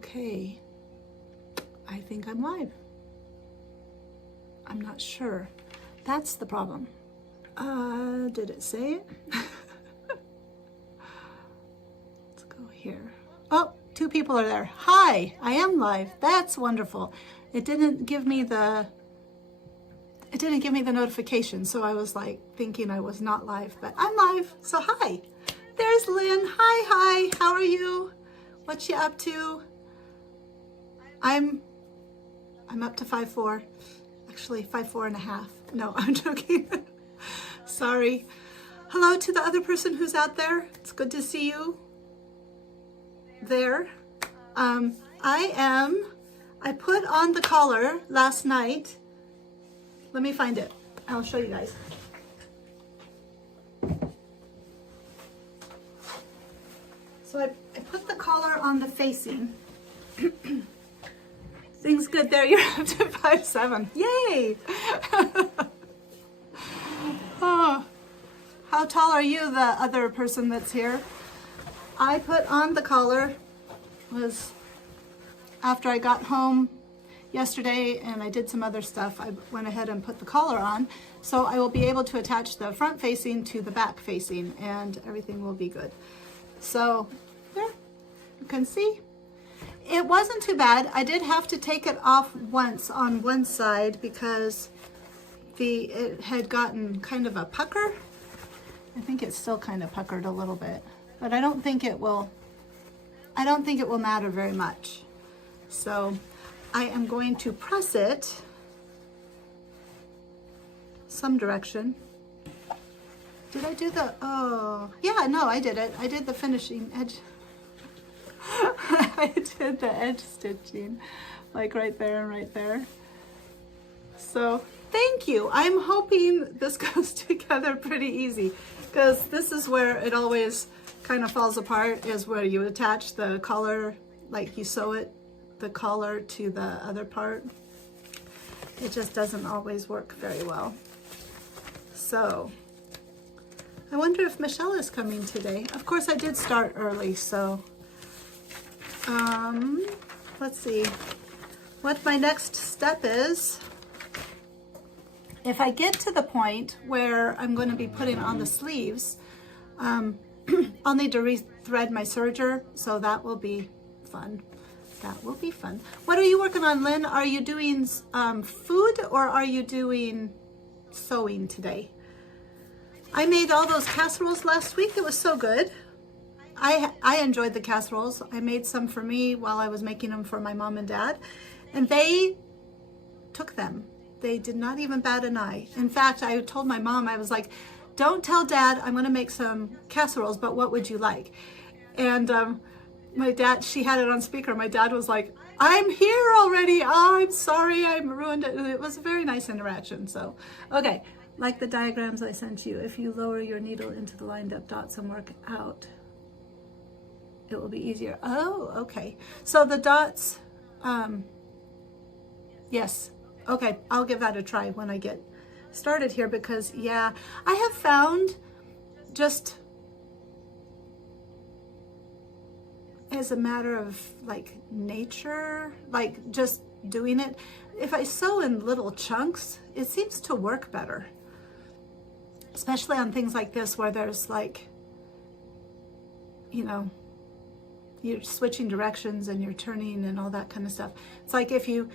Okay, I think I'm live. I'm not sure. That's the problem. Did it say it? Let's go here. Oh, 2 people are there. Hi, I am live. That's wonderful. It didn't give me the notification, so I was like thinking I was not live, but I'm live. So hi. There's Lynn. Hi. How are you? What you up to? I'm up to 5'4". Actually 5'4 and a half. No, I'm joking. Sorry. Hello to the other person who's out there. It's good to see you there. I put on the collar last night. Let me find it. I'll show you guys. So I put the collar on the facing. Things good there. You're up to 5'7". Yay! Oh, how tall are you, the other person that's here? I put on the collar was after I got home yesterday and I did some other stuff. I went ahead and put the collar on, so I will be able to attach the front facing to the back facing and everything will be good. So there, you can see. It wasn't too bad. I did have to take it off once on one side because it had gotten kind of a pucker. I think it's still kind of puckered a little bit, but I don't think it will matter very much. So I am going to press it some direction. Did I do the, oh, yeah, no, I did it. I did the finishing edge. I did the edge stitching, like right there and right there. So thank you. I'm hoping this goes together pretty easy, because this is where it always kind of falls apart, is where you attach the collar, like you sew it, the collar to the other part. It just doesn't always work very well. So I wonder if Michelle is coming today. Of course, I did start early, so let's see what my next step is. If I get to the point where I'm going to be putting on the sleeves, I'll need to re-thread my serger, so that will be fun. That will be fun. What are you working on, Lynn? Are you doing food or are you doing sewing today? I made all those casseroles last week. It was so good. I enjoyed the casseroles. I made some for me while I was making them for my mom and dad, and they took them. They did not even bat an eye. In fact, I told my mom, I was like, don't tell Dad I'm going to make some casseroles, but what would you like? And my dad, she had it on speaker. My dad was like, I'm here already. Oh, I'm sorry, I ruined it. It was a very nice interaction. So, okay, like the diagrams I sent you, if you lower your needle into the lined up dots and work out, it will be easier. Oh, okay. So the dots, yes. Okay, I'll give that a try when I get started here, because yeah, I have found just as a matter of like nature, like just doing it, if I sew in little chunks, it seems to work better, especially on things like this where there's like, you know, you're switching directions and you're turning and all that kind of stuff. It's like if you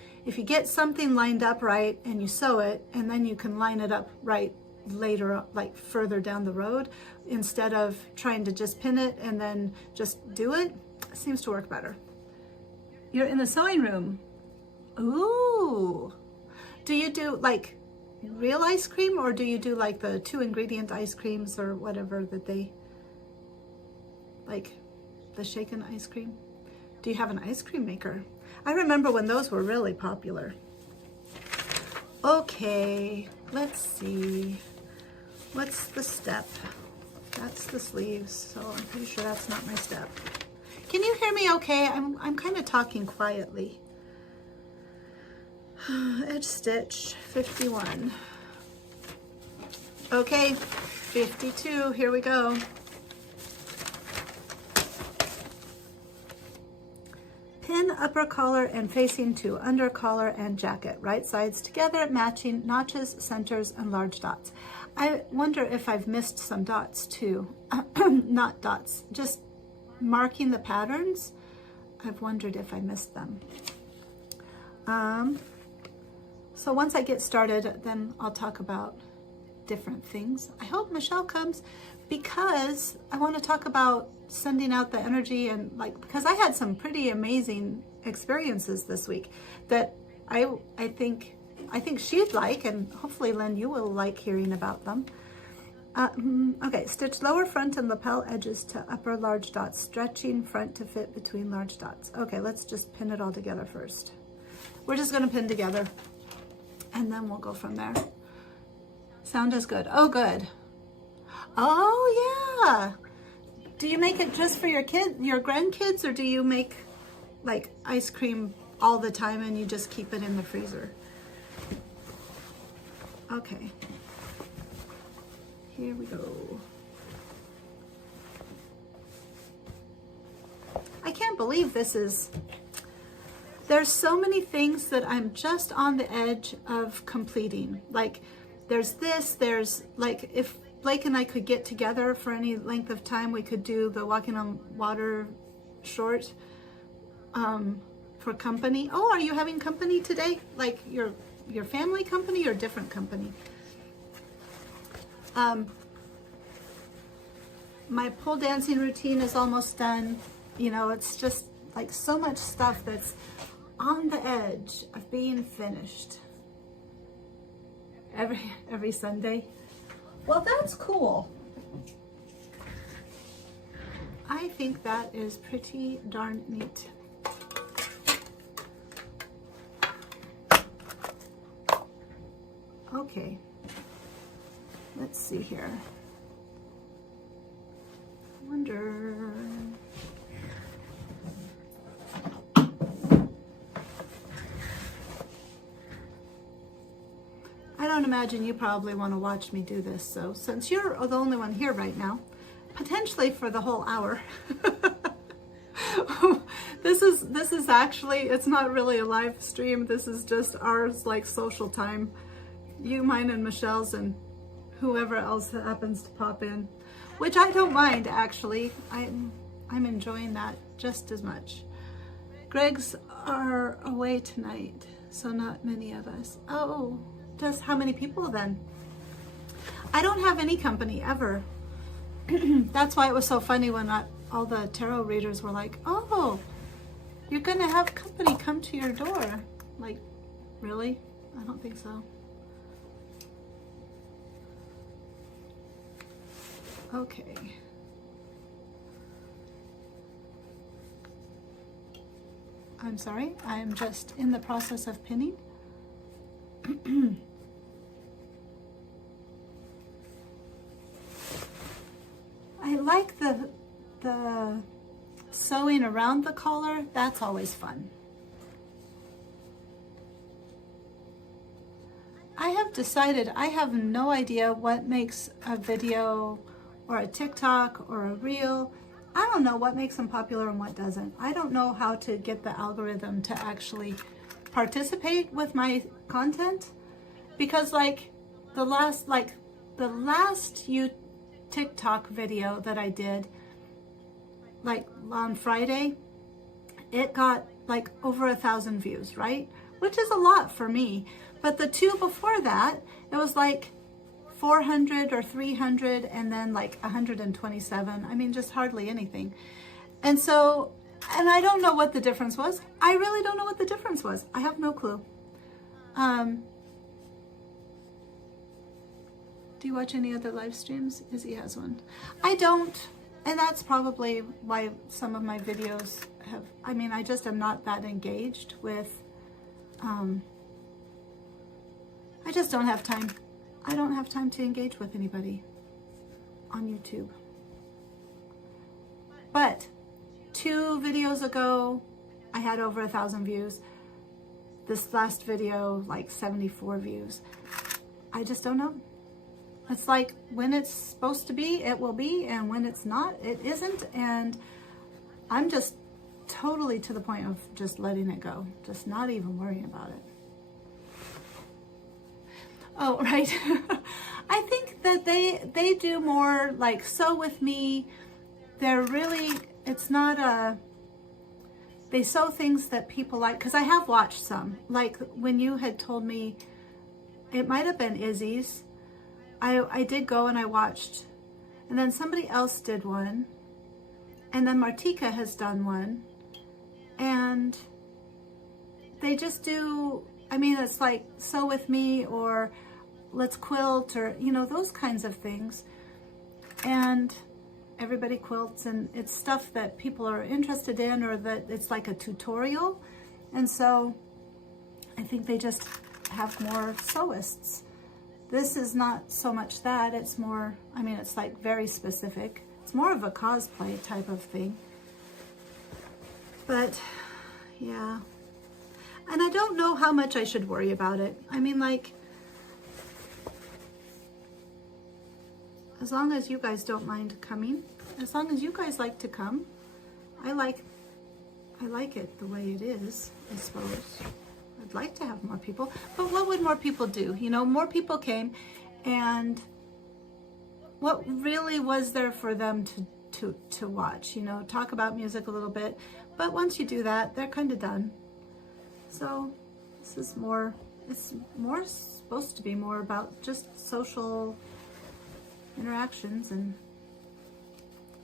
get something lined up right and you sew it, and then you can line it up right later, like further down the road, instead of trying to just pin it and then just do it, it seems to work better. You're in the sewing room. Ooh. Do you do like real ice cream, or do you do like the 2-ingredient ice creams or whatever that they like? The shaken ice cream? Do you have an ice cream maker? I remember when those were really popular. Okay, let's see. What's the step? That's the sleeves, so I'm pretty sure that's not my step. Can you hear me okay? I'm kind of talking quietly. Edge stitch 51. Okay, 52, here we go. Pin upper collar and facing to under collar and jacket. Right sides together, matching notches, centers, and large dots. I wonder if I've missed some dots too. Not dots, just marking the patterns. I've wondered if I missed them. So once I get started, then I'll talk about different things. I hope Michelle comes because I want to talk about sending out the energy and because I had some pretty amazing experiences this week that I think she'd like, and hopefully Lynn, you will like hearing about them. Okay, stitch lower front and lapel edges to upper large dots, stretching front to fit between large dots. Okay, let's just pin it all together first. We're just gonna pin together and then we'll go from there. Sound is good. Oh, good. Oh, yeah. Do you make it just for your grandkids, or do you make like ice cream all the time and you just keep it in the freezer? Okay. Here we go. I can't believe there's so many things that I'm just on the edge of completing. Like there's like if Blake and I could get together for any length of time, we could do the Walking on Water short for company. Oh, are you having company today? Like your family company or different company? My pole dancing routine is almost done. You know, it's just like so much stuff that's on the edge of being finished every Sunday. Well, that's cool. I think that is pretty darn neat. Okay, let's see here. I wonder. I don't imagine you probably want to watch me do this, so since you're the only one here right now, potentially for the whole hour, this is actually, it's not really a live stream, this is just ours, like social time. You, mine, and Michelle's, and whoever else happens to pop in, which I don't mind actually. I'm enjoying that just as much. Greg's are away tonight, so not many of us. Oh, just how many people then? I don't have any company ever. That's why it was so funny when all the tarot readers were like, oh, you're gonna have company come to your door. Like, really? I don't think so. Okay. I'm sorry, I'm just in the process of pinning. I like the sewing around the collar. That's always fun. I have decided I have no idea what makes a video or a TikTok or a reel. I don't know what makes them popular and what doesn't. I don't know how to get the algorithm to actually participate with my content, because like the last TikTok video that I did, like on Friday, it got like over 1,000 views, right? Which is a lot for me. But the two before that, it was like 400 or 300 and then like 127. I mean, just hardly anything. And so, and I don't know what the difference was. I really don't know what the difference was. I have no clue. Do you watch any other live streams? Izzy has one. I don't, and that's probably why some of my videos have, I mean, I just am not that engaged with, I just don't have time. I don't have time to engage with anybody on YouTube. But 2 videos ago, I had over 1,000 views. This last video, like 74 views. I just don't know. It's like when it's supposed to be, it will be, and when it's not, it isn't. And I'm just totally to the point of just letting it go, just not even worrying about it. Oh, right. I think that they do more like Sew With Me. They're really, it's not a, they sew things that people like, because I have watched some, like when you had told me, it might have been Izzy's, I did go and I watched, and then somebody else did one, and then Martika has done one, and they just do, I mean, it's like Sew With Me or Let's Quilt, or, you know, those kinds of things. And everybody quilts, and it's stuff that people are interested in, or that it's like a tutorial. And so I think they just have more sewists. This is not so much that, it's more, I mean, it's like very specific. It's more of a cosplay type of thing. But yeah. And I don't know how much I should worry about it. I mean, like, as long as you guys don't mind coming, as long as you guys like to come, I like it the way it is, I suppose. I'd like to have more people, but what would more people do? You know, more people came, and what really was there for them to watch? You know, talk about music a little bit, but once you do that, they're kind of done. So this is more, it's more supposed to be more about just social interactions, and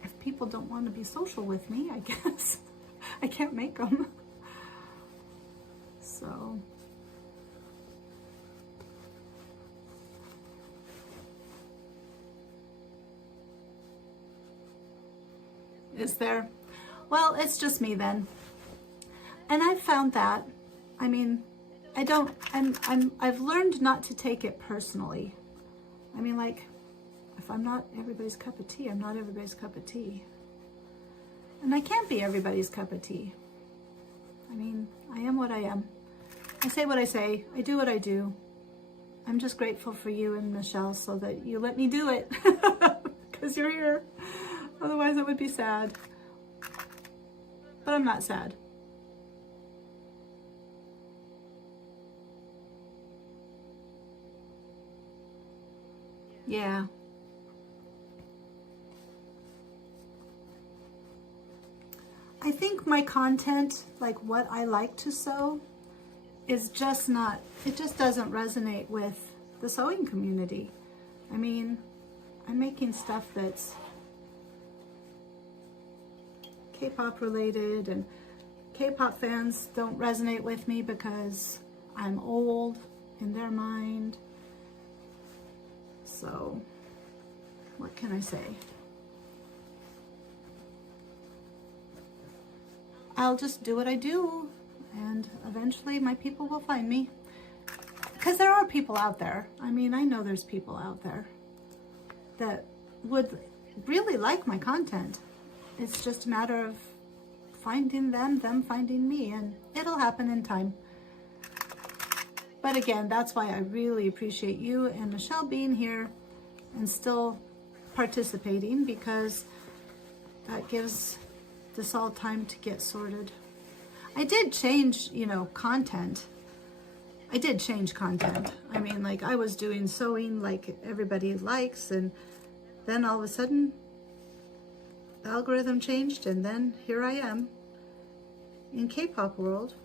if people don't want to be social with me, I guess I can't make them. So is there? Well, it's just me then. And I've found that, I mean, I've learned not to take it personally. I mean, like, if I'm not everybody's cup of tea, I'm not everybody's cup of tea. And I can't be everybody's cup of tea. I mean, I am what I am. I say what I say. I do what I do. I'm just grateful for you and Michelle so that you let me do it. Because you're here. Otherwise it would be sad. But I'm not sad. Yeah. I think my content, like what I like to sew, is just not, it just doesn't resonate with the sewing community. I mean, I'm making stuff that's K-pop related, and K-pop fans don't resonate with me because I'm old in their mind. So, what can I say? I'll just do what I do, and eventually my people will find me. Because there are people out there. I mean, I know there's people out there that would really like my content. It's just a matter of finding them finding me, and it'll happen in time. But again, that's why I really appreciate you and Michelle being here and still participating, because that gives this all time to get sorted. I did change, you know, content. I did change content. I mean, like, I was doing sewing like everybody likes, and then all of a sudden the algorithm changed, and then here I am in K-pop world.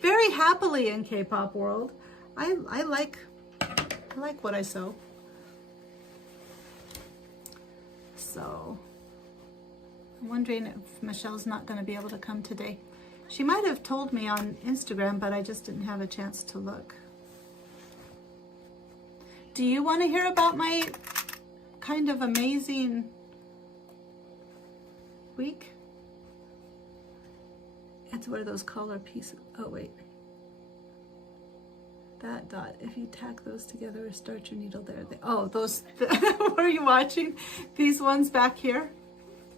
Very happily in K-pop world. I like what I sew. So I'm wondering if Michelle's not going to be able to come today. She might have told me on Instagram, but I just didn't have a chance to look. Do you want to hear about my kind of amazing week? It's one of those color pieces. Oh, wait. That dot, if you tack those together or start your needle there. Oh, those, what are you watching? These ones back here.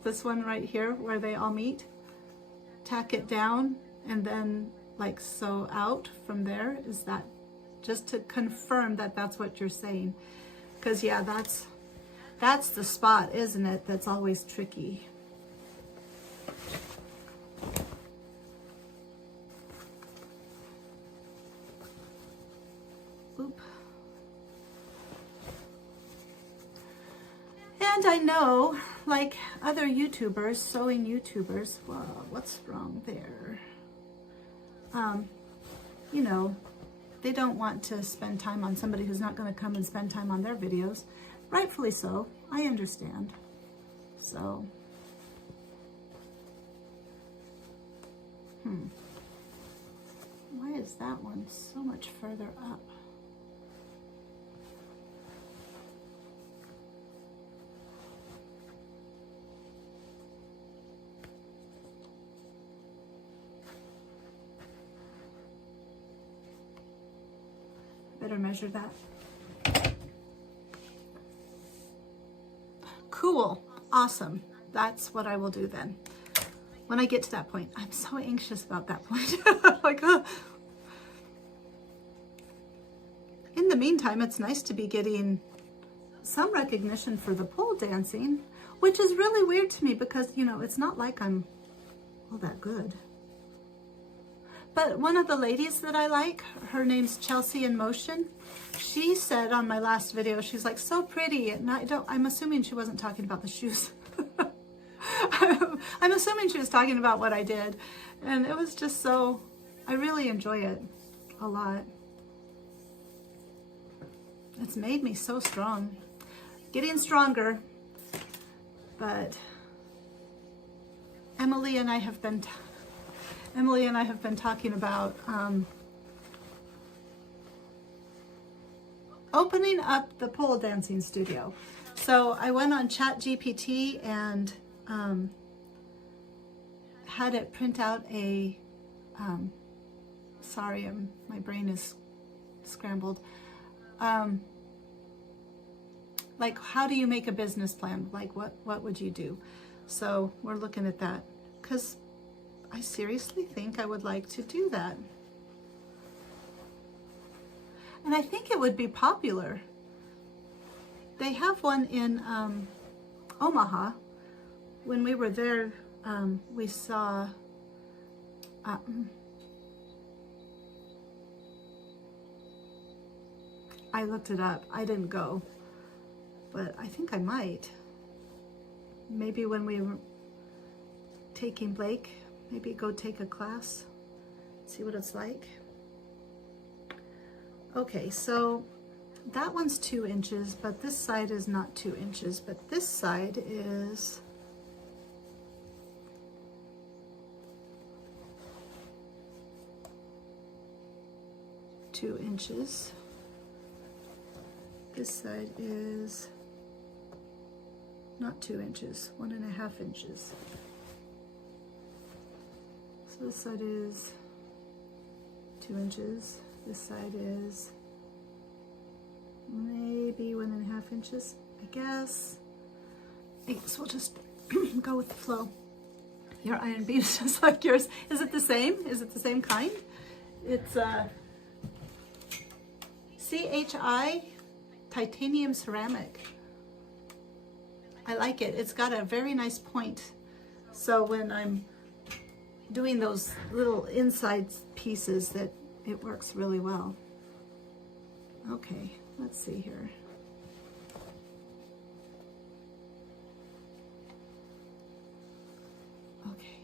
This one right here where they all meet. Tack it down and then like sew out from there. Is that just to confirm that that's what you're saying? Because yeah, that's the spot, isn't it? That's always tricky. And I know, like other YouTubers, sewing YouTubers, well, what's wrong there? You know, they don't want to spend time on somebody who's not going to come and spend time on their videos. Rightfully so. I understand. So, why is that one so much further up? Better measure that. Cool. Awesome. That's what I will do then. When I get to that point. I'm so anxious about that point. Like, in the meantime, it's nice to be getting some recognition for the pole dancing, which is really weird to me because, you know, it's not like I'm all that good. But one of the ladies that I like, her name's Chelsea in Motion. She said on my last video, she's like, so pretty. And I'm assuming she wasn't talking about the shoes. I'm assuming she was talking about what I did. And it was just so, I really enjoy it a lot. It's made me so strong. Getting stronger. But Emily and I have been talking about opening up the pole dancing studio. So I went on ChatGPT and had it print out a, sorry, my brain is scrambled. Like, how do you make a business plan? Like, what would you do? So we're looking at that because I seriously think I would like to do that. And I think it would be popular. They have one in Omaha. When we were there, we saw I looked it up. I didn't go, but I think I might. Maybe when we were taking Blake, maybe go take a class, see what it's like. Okay, so that one's 2 inches, but this side is not 2 inches, but this side is two inches. This side is not 2 inches, 1.5 inches. So this side is 2 inches. This side is maybe 1.5 inches, I guess. I guess we'll just go with the flow. Your iron beam is just like yours. Is it the same? Is it the same kind? It's CHI titanium ceramic. I like it. It's got a very nice point. So when I'm doing those little inside pieces, that it works really well. Okay, let's see here. Okay.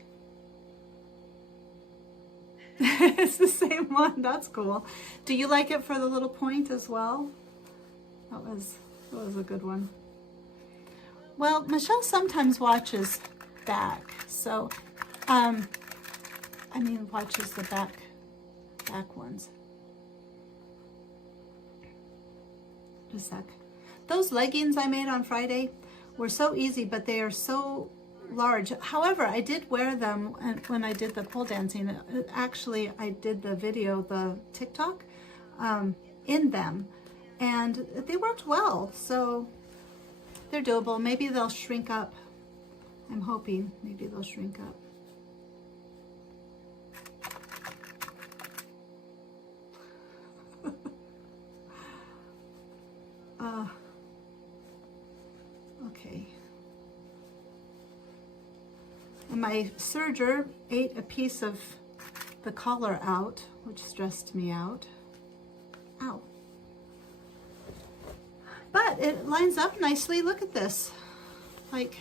It's the same one. That's cool. Do you like it for the little point as well? That was a good one. Well, Michelle sometimes watches back, so watches the back ones. Just a sec. Those leggings I made on Friday were so easy, but they are so large. However, I did wear them when I did the pole dancing. Actually, I did the video, the TikTok, in them, and they worked well. So they're doable. Maybe they'll shrink up. I'm hoping maybe they'll shrink up. Okay. And my serger ate a piece of the collar out, which stressed me out. Ow. But it lines up nicely. Look at this. Like,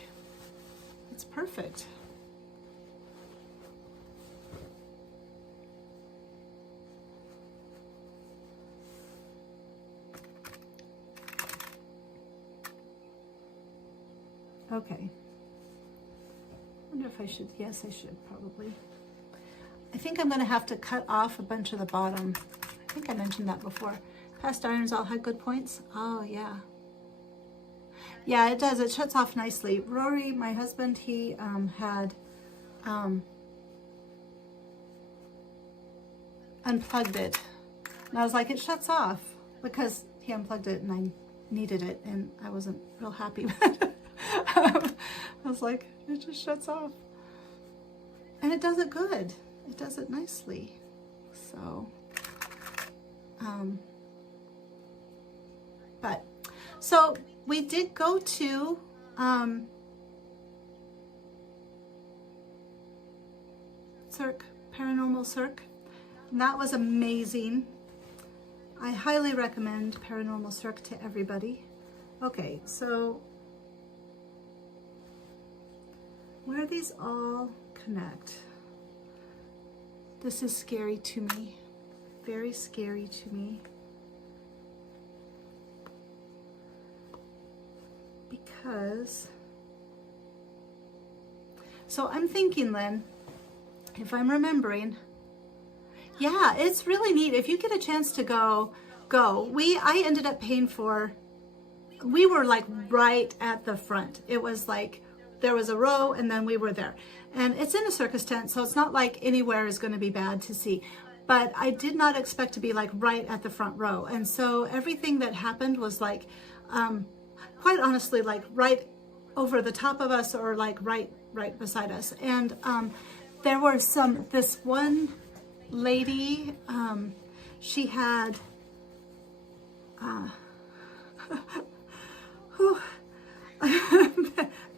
it's perfect. Okay. I wonder if I should, yes, I should probably. I think I'm going to have to cut off a bunch of the bottom. I think I mentioned that before. Cast irons all had good points. Oh, yeah. Yeah, it does. It shuts off nicely. Rory, my husband, he had unplugged it. And I was like, it shuts off, because he unplugged it and I needed it and I wasn't real happy with it. I was like, it just shuts off. And it does it good. It does it nicely. So we did go to Cirque, Paranormal Cirque, and that was amazing. I highly recommend Paranormal Cirque to everybody. Okay, so where these all connect, this is scary to me, very scary to me, because, so I'm thinking, Lynn, if I'm remembering, yeah, it's really neat. If you get a chance to go. I ended up paying for, we were like right at the front. It was like, there was a row and then we were there. And it's in a circus tent, so it's not like anywhere is going to be bad to see. But I did not expect to be like right at the front row. And so everything that happened was like, quite honestly, like right over the top of us, or like right beside us. And there were this one lady, she had,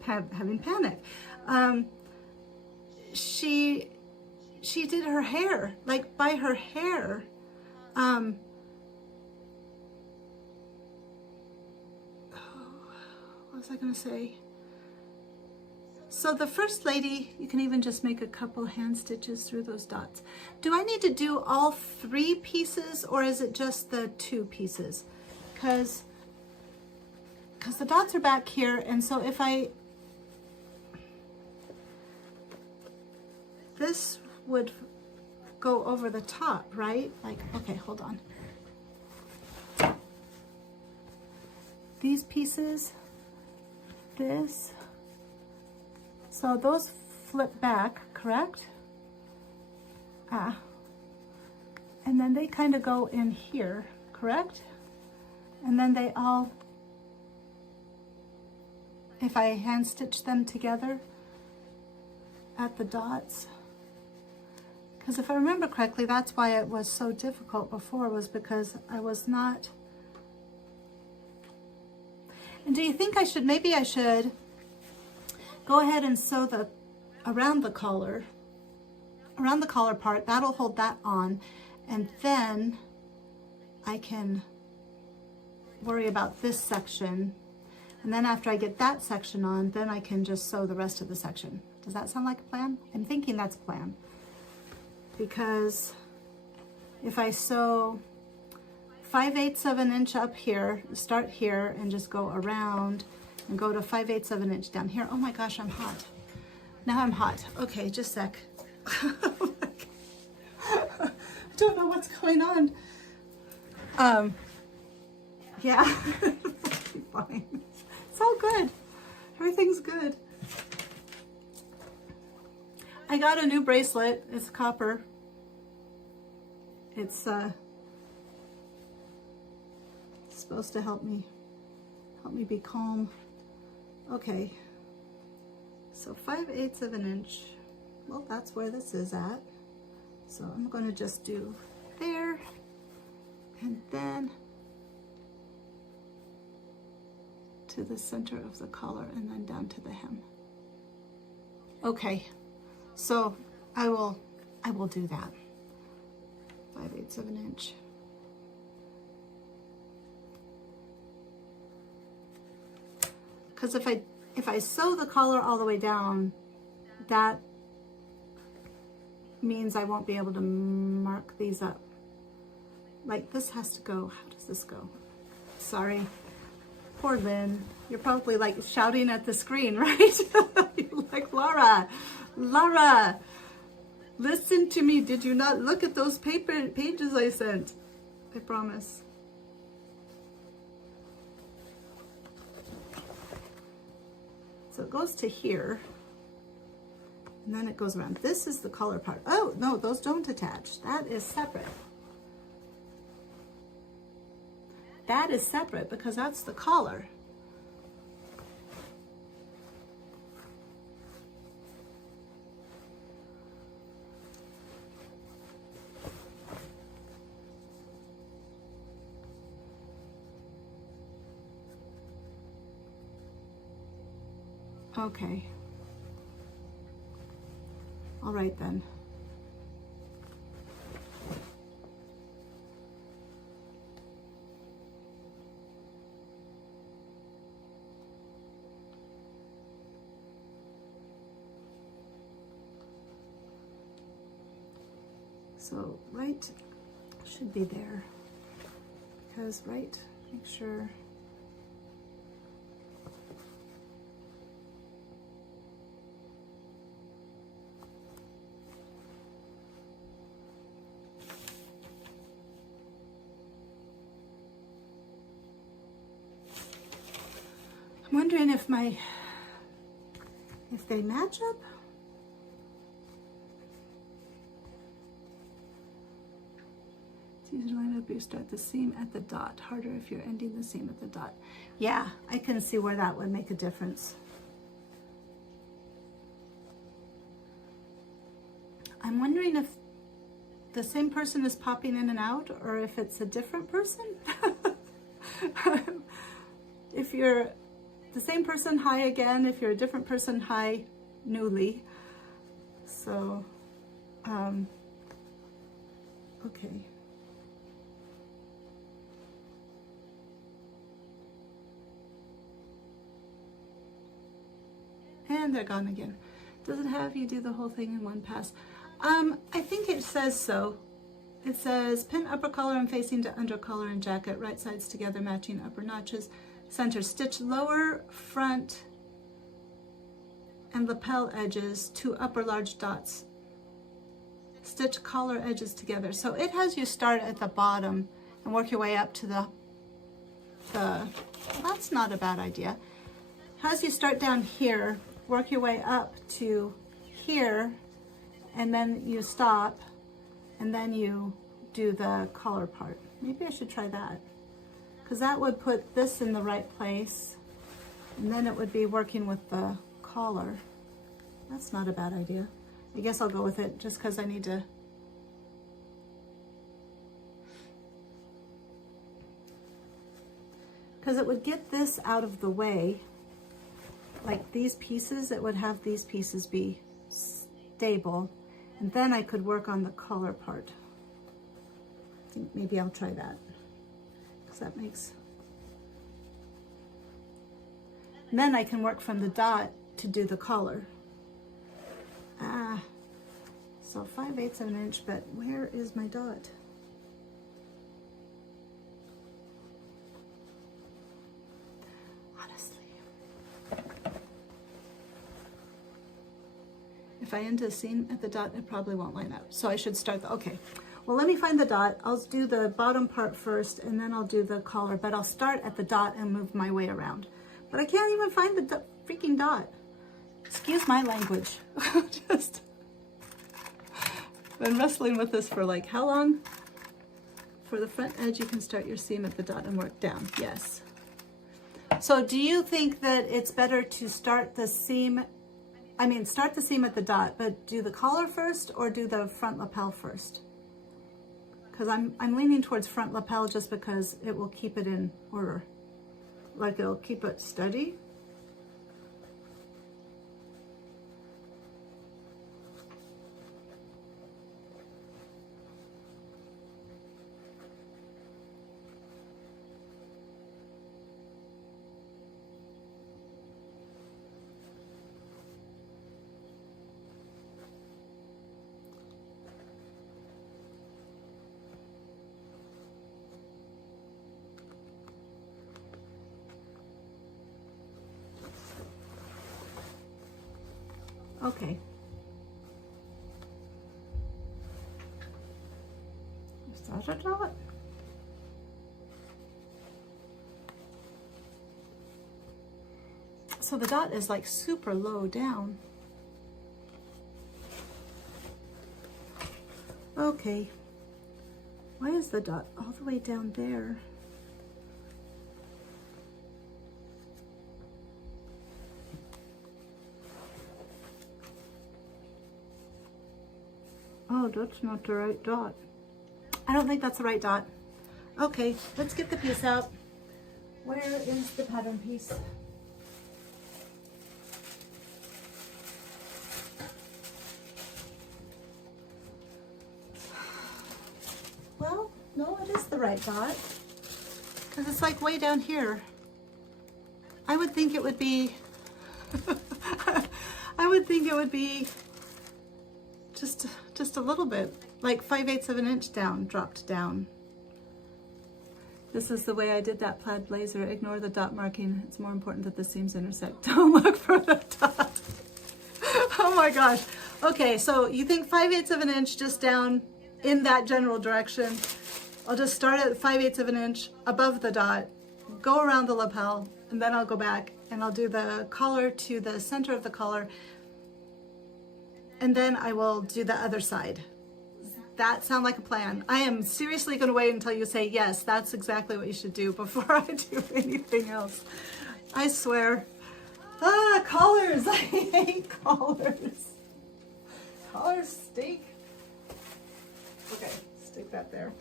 having panic. She did her hair, like by her hair. What was I gonna say? So the first lady, you can even just make a couple hand stitches through those dots. Do I need to do all 3 pieces, or is it just the 2 pieces? Because the dots are back here, and so if this would go over the top, right? Like, okay, hold on. These pieces, this, so those flip back, correct? And then they kind of go in here, correct? And then they all, if I hand stitch them together at the dots, because if I remember correctly, that's why it was so difficult before, was because I was not. And do you think I should, maybe I should go ahead and sew around the collar part, that'll hold that on, and then I can worry about this section, and then after I get that section on, then I can just sew the rest of the section. Does that sound like a plan? I'm thinking that's a plan, because if I sew 5/8 of an inch up here, start here and just go around and go to 5/8 of an inch down here. Oh my gosh, I'm hot. Now I'm hot. Okay, just a sec. I don't know what's going on. Yeah, fine. It's all good. Everything's good. I got a new bracelet. It's copper. It's supposed to help me be calm. Okay. So 5/8 of an inch. Well, that's where this is at. So I'm going to just do there, and then to the center of the collar, and then down to the hem. Okay, so I will do that. 5/8 of an inch. Because if I if I sew the collar all the way down, that means I won't be able to mark these up. Like this has to go. How does this go? Sorry. Poor Lynn. You're probably like shouting at the screen, right? You're like, Laura, listen to me. Did you not look at those pages I sent? I promise. So it goes to here. And then it goes around. This is the collar part. Oh, no, those don't attach. That is separate. That is separate because that's the collar. Okay. All right then. So right should be there, because right, make sure. I'm wondering if they match up. It's easy to line up. You start the seam at the dot. Harder if you're ending the seam at the dot. Yeah, I can see where that would make a difference. I'm wondering if the same person is popping in and out, or if it's a different person. If you're the same person, hi again. If you're a different person, hi newly. So, okay. And they're gone again. Does it have you do the whole thing in one pass? I think it says so. It says pin upper collar and facing to under collar and jacket, right sides together, matching upper notches. Center, stitch lower front and lapel edges to upper large dots. Stitch collar edges together. So it has you start at the bottom and work your way up to the well, that's not a bad idea. Has you start down here, work your way up to here, and then you stop, and then you do the collar part. Maybe I should try that, because that would put this in the right place, and then it would be working with the collar. That's not a bad idea. I guess I'll go with it just because I need to. Because it would get this out of the way, like these pieces, it would have these pieces be stable, and then I could work on the collar part. I think maybe I'll try that, because that makes. And then I can work from the dot to do the collar. So 5/8 of an inch, but where is my dot? If I end a seam at the dot, it probably won't line up. So I should start okay. Well, let me find the dot. I'll do the bottom part first, and then I'll do the collar, but I'll start at the dot and move my way around. But I can't even find the freaking dot. Excuse my language. Just been wrestling with this for like how long? For the front edge, you can start your seam at the dot and work down. Yes. So do you think that it's better to start the seam, start the seam at the dot, but do the collar first or do the front lapel first? Because I'm leaning towards front lapel just because it will keep it in order. Like it'll keep it steady. Okay. Is that a dot? So the dot is like super low down. Okay. Why is the dot all the way down there? Oh, that's not the right dot. I don't think that's the right dot. Okay, let's get the piece out. Where is the pattern piece? Well, no, it is the right dot. Because it's like way down here. I would think it would be, I would think it would be just a little bit, like 5/8 of an inch down, dropped down. This is the way I did that plaid blazer. Ignore the dot marking. It's more important that the seams intersect. Don't look for the dot. Oh my gosh. Okay, so you think 5/8 of an inch just down in that general direction. I'll just start at 5/8 of an inch above the dot, go around the lapel, and then I'll go back and I'll do the collar to the center of the collar, and then I will do the other side. That sound like a plan? I am seriously going to wait until you say yes, that's exactly what you should do before I do anything else. I swear. Ah, collars. I hate collars. Collars stink. Okay, stick that there.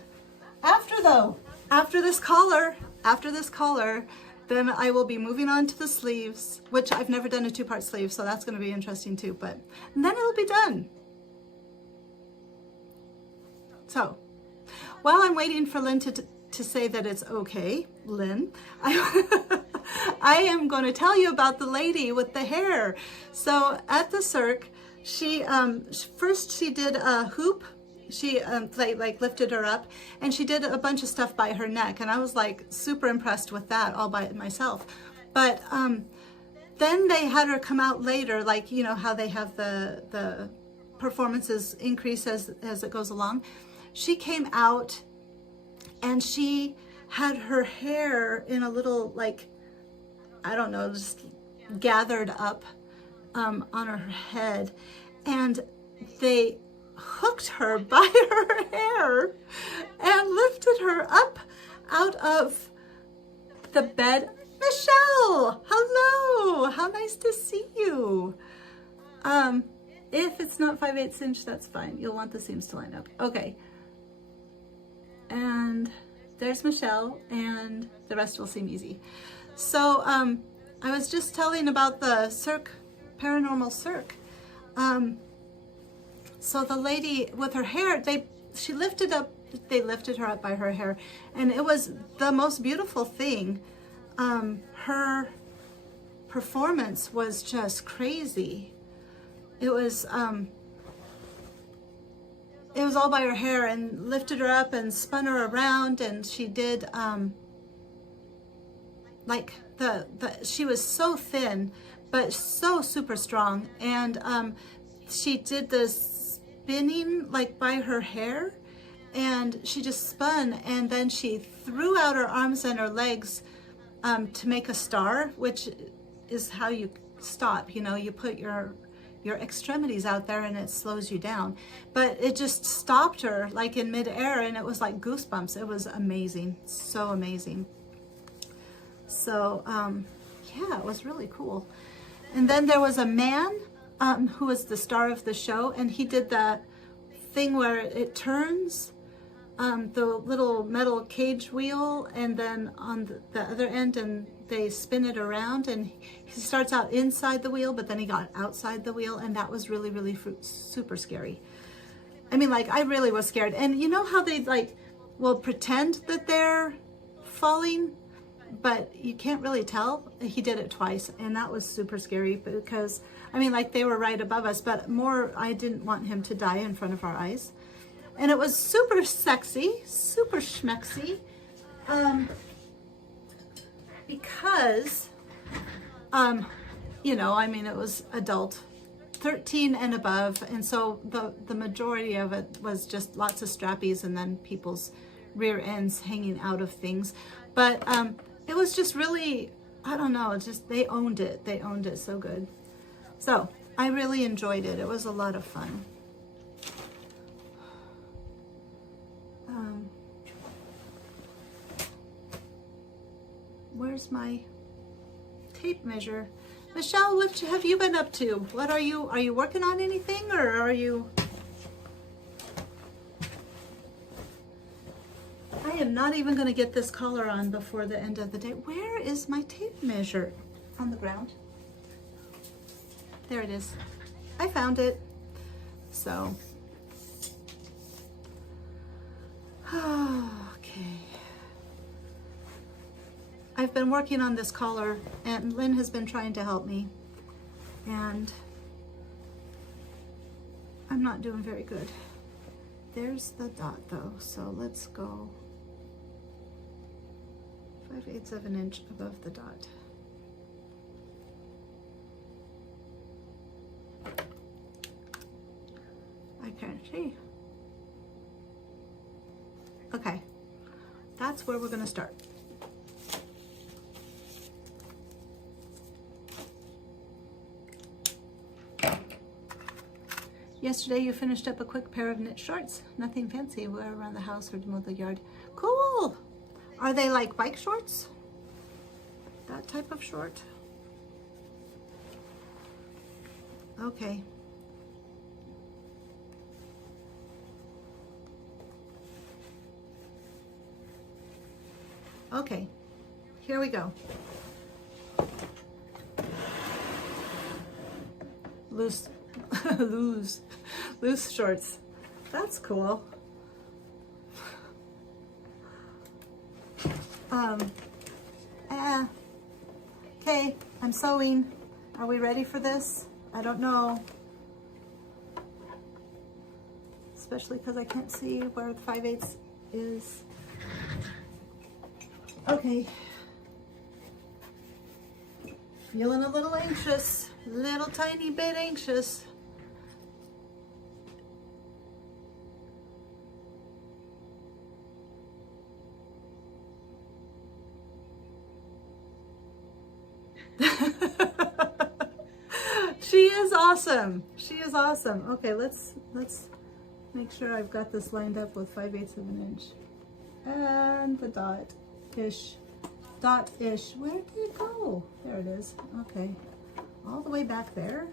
After this collar, then I will be moving on to the sleeves, which I've never done a 2-part sleeve, so that's going to be interesting too, and then it'll be done. So, while I'm waiting for Lynn to say that it's okay, Lynn, I am going to tell you about the lady with the hair. So at the circ, she first she did a hoop. She like lifted her up, and she did a bunch of stuff by her neck, and I was like super impressed with that all by myself. But then they had her come out later, like you know how they have the performances increase as it goes along. She came out and she had her hair in a little, like, I don't know, just gathered up on her head, and they hooked her by her hair and lifted her up out of the bed. Michelle, hello, how nice to see you. If it's not 5/8 inch, that's fine. You'll want the seams to line up. Okay. And there's Michelle, and the rest will seem easy. So I was just telling about the circ, paranormal circ. So the lady with her hair, they lifted her up by her hair, and it was the most beautiful thing. Her performance was just crazy. It was all by her hair, and lifted her up and spun her around, and she did like she was so thin but so super strong, and she did this spinning like by her hair, and she just spun, and then she threw out her arms and her legs to make a star, which is how you stop. You know, you put your extremities out there and it slows you down, but it just stopped her like in midair, and it was like goosebumps. It was amazing, so amazing. So yeah, it was really cool. And then there was a man who was the star of the show, and he did that thing where it turns the little metal cage wheel, and then on the other end, and they spin it around, and he starts out inside the wheel, but then he got outside the wheel, and that was really, really super scary. I mean, like, I really was scared. And you know how they like will pretend that they're falling, but you can't really tell? He did it twice, and that was super scary, because I mean, like, they were right above us, but more, I didn't want him to die in front of our eyes. And it was super sexy, super schmexy, because, you know, I mean, it was adult 13 and above, and so the majority of it was just lots of strappies and then people's rear ends hanging out of things. But it was just really, I don't know, just they owned it so good. So I really enjoyed it. It was a lot of fun. Where's my tape measure? Michelle, what have you been up to? What are you working on anything, or are you? I am not even going to get this collar on before the end of the day. Where is my tape measure? On the ground. There it is. I found it. So, okay. I've been working on this collar, and Lynn has been trying to help me, and I'm not doing very good. There's the dot though, so let's go 5/8 of an inch above the dot. I can't see. Okay, that's where we're going to start. Yesterday you finished up a quick pair of knit shorts. Nothing fancy, wear around the house or to mow the yard. Cool! Are they like bike shorts? That type of short? Okay. Okay, here we go. Loose shorts. That's cool. Okay, I'm sewing. Are we ready for this? I don't know. Especially because I can't see where the 5/8 is. Okay. Feeling a little anxious, little tiny bit anxious. She is awesome. She is awesome. Okay, let's make sure I've got this lined up with 5/8 of an inch. And the dot-ish. Dot-ish. Where did it go? There it is. Okay. All the way back there.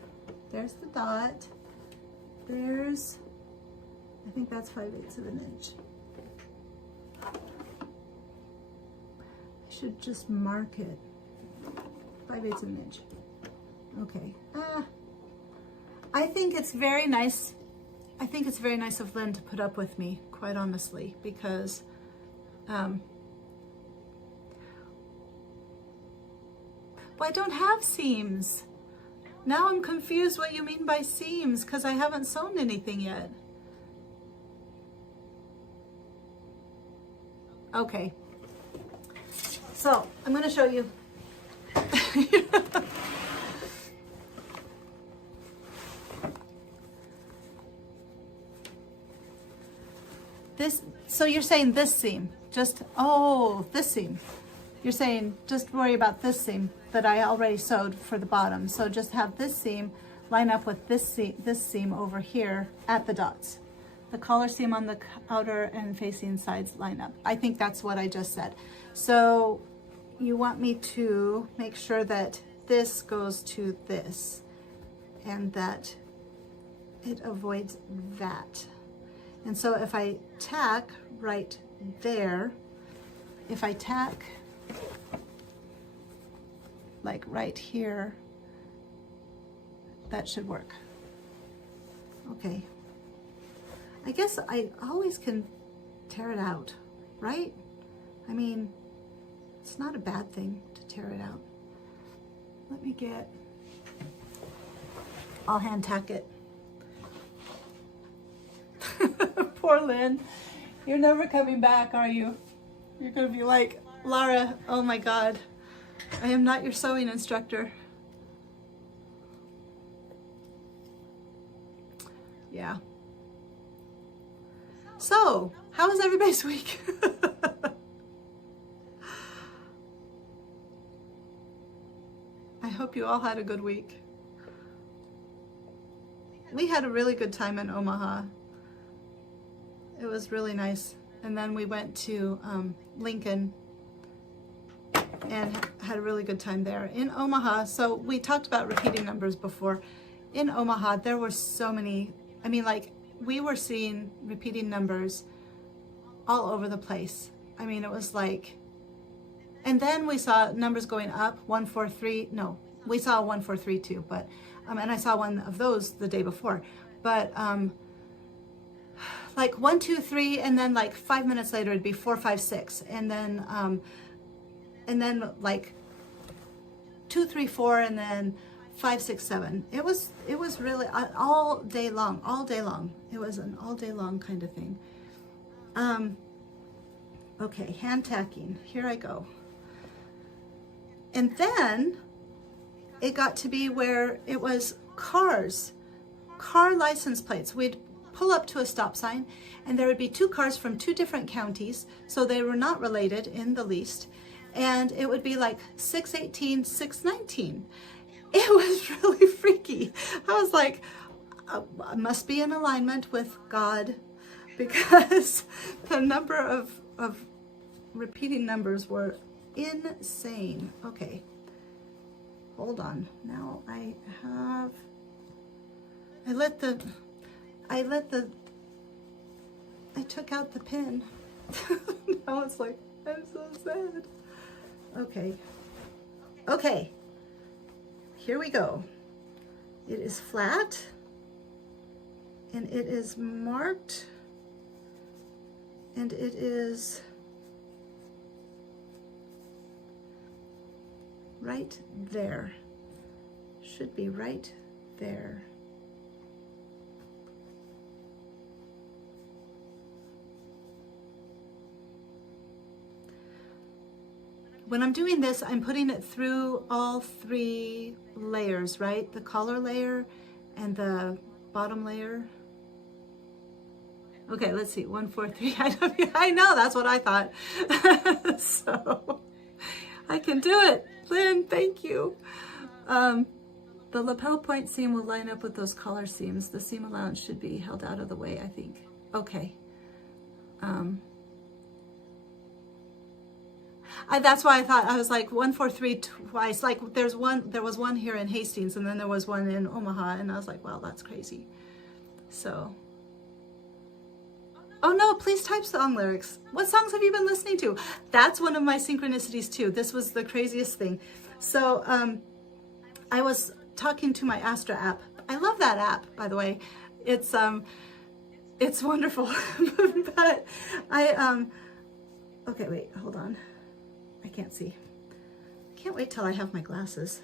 There's the dot. There's, I think that's 5/8 of an inch. I should just mark it. 5/8 of an inch. Okay. I think it's very nice. I think it's very nice of Lynn to put up with me, quite honestly, because well, I don't have seams. Now I'm confused what you mean by seams, because I haven't sewn anything yet. Okay. So I'm going to show you. This, so you're saying this seam, just, oh, this seam. You're saying just worry about this seam that I already sewed for the bottom. So just have this seam line up with this seam over here at the dots. The collar seam on the outer and facing sides line up. I think that's what I just said. So you want me to make sure that this goes to this and that it avoids that. And so if I tack right there, if I tack like right here, that should work. Okay. I guess I always can tear it out, right? I mean, it's not a bad thing to tear it out. Let me get, I'll hand tack it. Poor Lynn. You're never coming back, are you? You're gonna be like, Lara, oh my God, I am not your sewing instructor. Yeah. So, how was everybody's week? I hope you all had a good week. We had a really good time in Omaha. It was really nice. And then we went to Lincoln and had a really good time there. In Omaha, so we talked about repeating numbers before. In Omaha, there were so many, I mean, like, we were seeing repeating numbers all over the place. I mean, it was like, and then we saw numbers going up, 143, no, we saw 143 but, and I saw one of those the day before, but like 1, 2, 3, and then like 5 minutes later it'd be 4, 5, 6, and then like 2, 3, 4, and then 5, 6, 7. It was really all day long. It was an all day long kind of thing. Okay, hand tacking. Here I go. And then it got to be where it was car license plates. We'd pull up to a stop sign, and there would be 2 cars from 2 different counties, so they were not related in the least. And it would be like 618, 619. It was really freaky. I was like, I must be in alignment with God, because the number of repeating numbers were insane. Okay, hold on. Now I took out the pin. Now it's like, I'm so sad. Okay. Here we go. It is flat, and it is marked, and it is right there. Should be right there. When I'm doing this, I'm putting it through all 3 layers, right? The collar layer and the bottom layer. Okay, let's see, 1, 4, 3. I know, that's what I thought. So I can do it. Lynn, thank you. The lapel point seam will line up with those collar seams. The seam allowance should be held out of the way, I think. Okay. That's why I thought, I was like 1, 4, 3 twice. Like there was one here in Hastings, and then there was one in Omaha, and I was like, wow, that's crazy. So, oh no, please type song lyrics. What songs have you been listening to? That's one of my synchronicities too. This was the craziest thing. So I was talking to my Astra app. I love that app, by the way. It's wonderful. But okay, wait, hold on. I can't see. Can't wait till I have my glasses.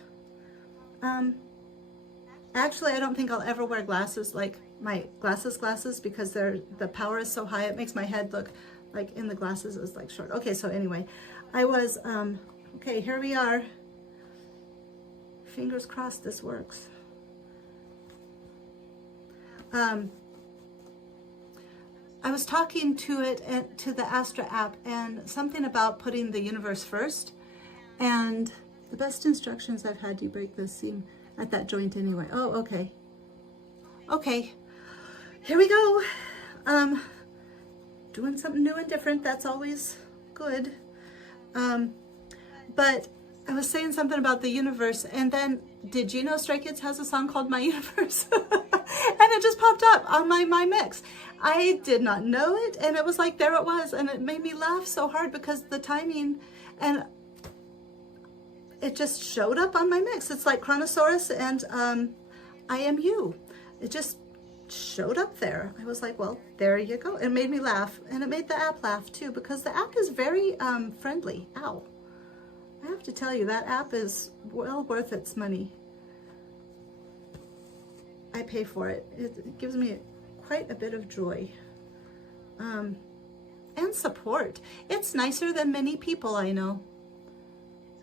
Actually, I don't think I'll ever wear glasses, like my glasses, because the power is so high, it makes my head look like in the glasses is like short. Okay, so anyway, I was, okay, here we are. Fingers crossed this works. I was talking to it, to the Astra app, and something about putting the universe first. And the best instructions I've had, you break the seam at that joint anyway. Oh, okay. Okay, here we go. Doing something new and different, that's always good. But I was saying something about the universe, and then, did you know Stray Kids has a song called My Universe? And it just popped up on my mix. I did not know it, and it was like, there it was, and it made me laugh so hard because the timing, and it just showed up on my mix. It's like Chronosaurus and I Am You. It just showed up there. I was like, well, there you go. It made me laugh, and it made the app laugh too, because the app is very friendly. Ow. I have to tell you, that app is well worth its money. I pay for it. It gives me quite a bit of joy and support. It's nicer than many people I know.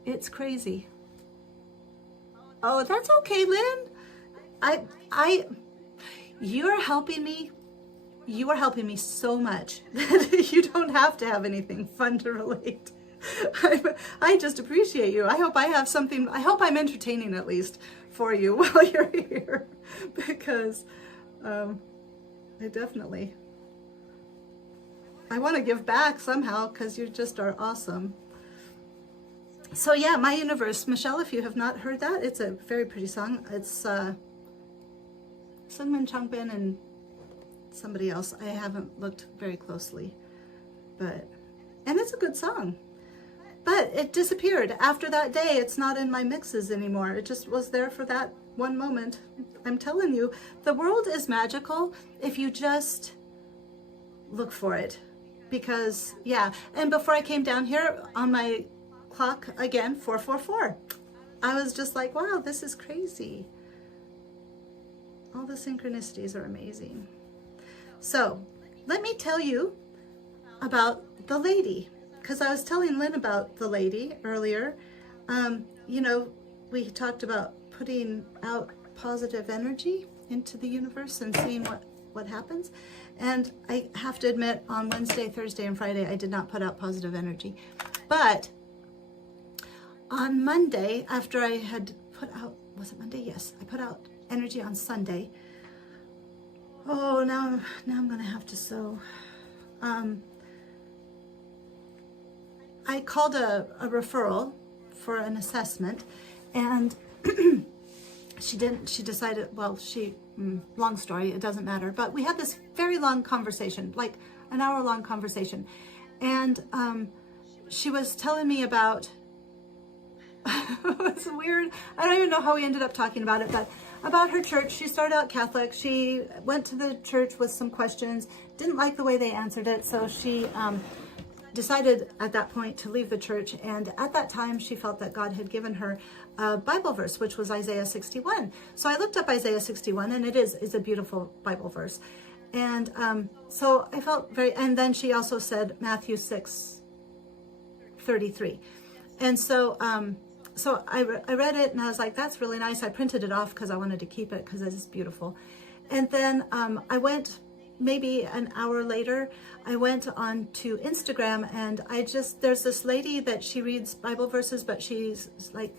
It's crazy. Oh, that's okay, Lynn. you're helping me. You are helping me so much that you don't have to have anything fun to relate. I just appreciate you. I hope I have something, I hope I'm entertaining at least for you while you're here, because I want to give back somehow, because you just are awesome. So yeah, My Universe. Michelle, if you have not heard that, it's a very pretty song. It's Seungmin Changbin and somebody else. I haven't looked very closely, and it's a good song. But it disappeared after that day. It's not in my mixes anymore. It just was there for that one moment. I'm telling you, the world is magical if you just look for it. Because, yeah, and before I came down here on my clock again, 444. I was just like, wow, this is crazy. All the synchronicities are amazing. So, let me tell you about the lady. Because I was telling Lynn about the lady earlier. You know, we talked about putting out positive energy into the universe and seeing what happens. And I have to admit, on Wednesday, Thursday, and Friday, I did not put out positive energy. But on Monday, after I had put out, was it Monday? Yes, I put out energy on Sunday. Oh, now I'm going to have to sew. I called a referral for an assessment, and she decided, well, long story, it doesn't matter, but we had this very long conversation, like an hour-long conversation, and she was telling me about, it's weird, I don't even know how we ended up talking about it, but about her church. She started out Catholic, she went to the church with some questions, didn't like the way they answered it, so she decided at that point to leave the church, and at that time she felt that God had given her a Bible verse, which was Isaiah 61. So I looked up Isaiah 61, and it's a beautiful Bible verse. And so I felt and then she also said Matthew 6:33. And so so I read it, and I was like, that's really nice. I printed it off because I wanted to keep it because it's beautiful. And then I went, maybe an hour later, I went on to Instagram, and there's this lady that she reads Bible verses, but she's like,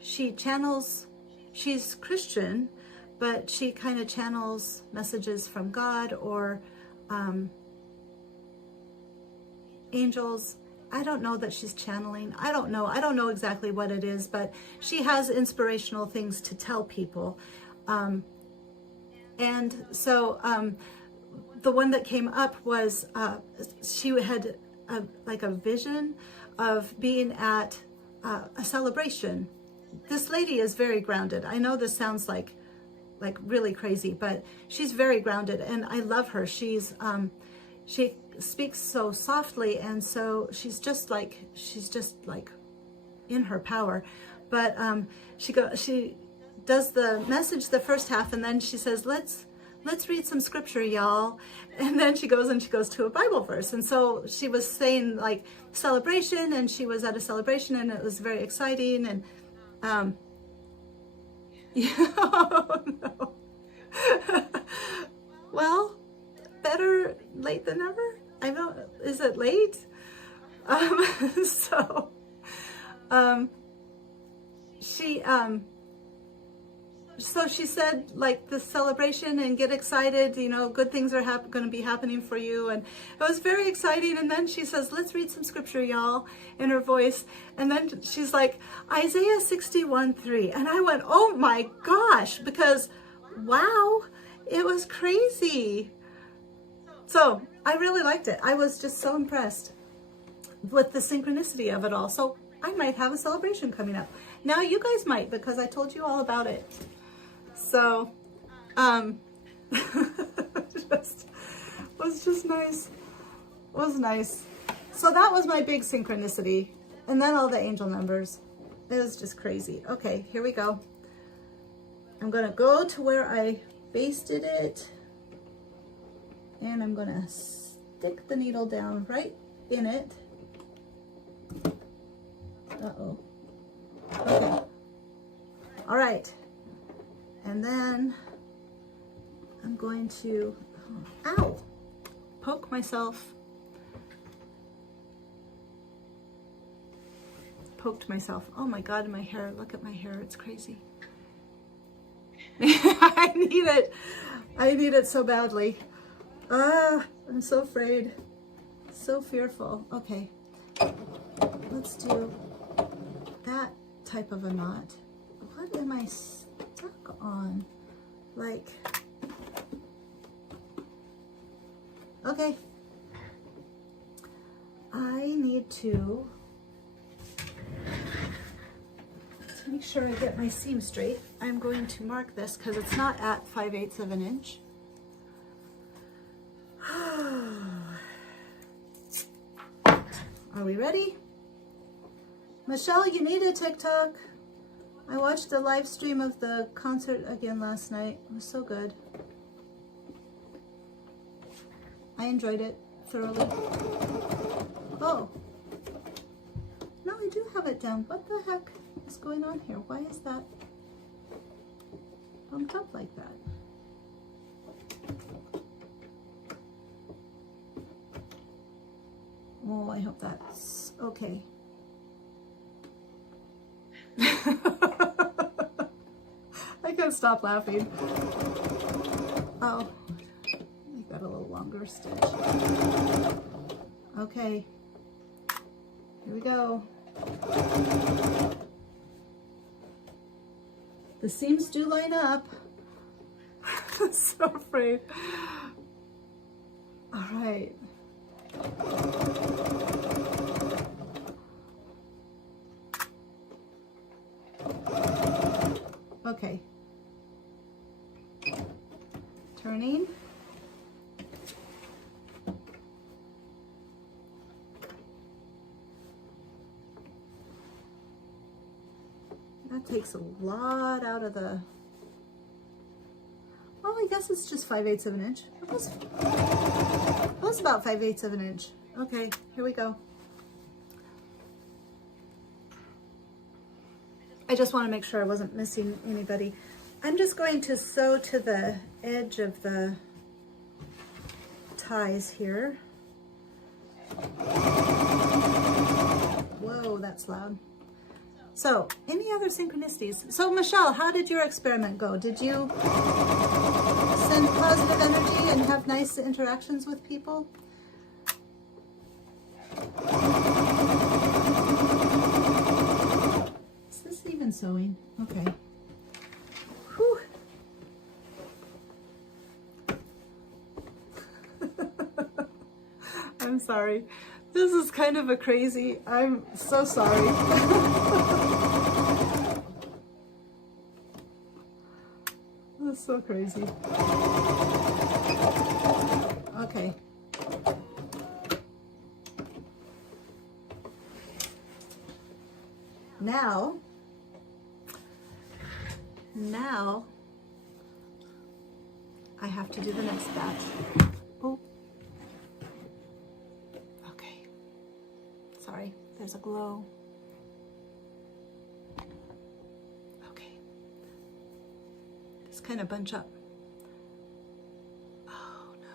she's Christian, but she kind of channels messages from God or angels. I don't know that she's channeling. I don't know exactly what it is, but she has inspirational things to tell people. And so the one that came up was she had like a vision of being at a celebration. This lady is very grounded. I know this sounds like really crazy, but she's very grounded, and I love her. She speaks so softly, and so she's just like in her power. But she does the message the first half, and then she says, let's read some scripture, y'all. And then she goes to a Bible verse. And so she was saying like celebration, and she was at a celebration, and it was very exciting. And oh, no. Well, better late than never. I don't, is it late? So she said, like, the celebration, and get excited, you know, good things are going to be happening for you. And it was very exciting. And then she says, let's read some scripture, y'all, in her voice. And then she's like, Isaiah 61:3. And I went, oh my gosh, because wow, it was crazy. So I really liked it. I was just so impressed with the synchronicity of it all. So I might have a celebration coming up. Now you guys might, because I told you all about it. So, was just nice. It was nice. So that was my big synchronicity. And then all the angel numbers. It was just crazy. Okay, here we go. I'm going to go to where I basted it. And I'm going to stick the needle down right in it. Uh-oh. Okay. All right. And then I'm going to, ow, poke myself. Poked myself. Oh my God, my hair. Look at my hair. It's crazy. I need it. I need it so badly. Ah, I'm so afraid. So fearful. Okay. Let's do that type of a knot. What am I stuck on? Like, okay. I need to make sure I get my seam straight. I'm going to mark this because it's not at 5/8 of an inch. Are we ready? Michelle, you need a TikTok. I watched the live stream of the concert again last night. It was so good. I enjoyed it thoroughly. Oh. No, I do have it down. What the heck is going on here? Why is that bumped up like that? Oh, I hope that's okay. I can't stop laughing. Oh, make that a little longer stitch. Okay, here we go. The seams do line up. I'm so afraid. All right. Okay. Turning. That takes a lot out of the, well, I guess it's just 5/8 of an inch. That was about 5/8 of an inch. Okay, here we go. I just want to make sure I wasn't missing anybody. I'm just going to sew to the edge of the ties here. Whoa, that's loud. So, any other synchronicities? So, Michelle, how did your experiment go? Did you send positive energy and have nice interactions with people? Is this even sewing? Okay. Whew. I'm sorry. This is kind of a crazy, I'm so sorry. That's so crazy. Okay. Now I have to do the next batch. Oh. Okay. Sorry, there's a glow. Okay. Just kind of bunch up. Oh no.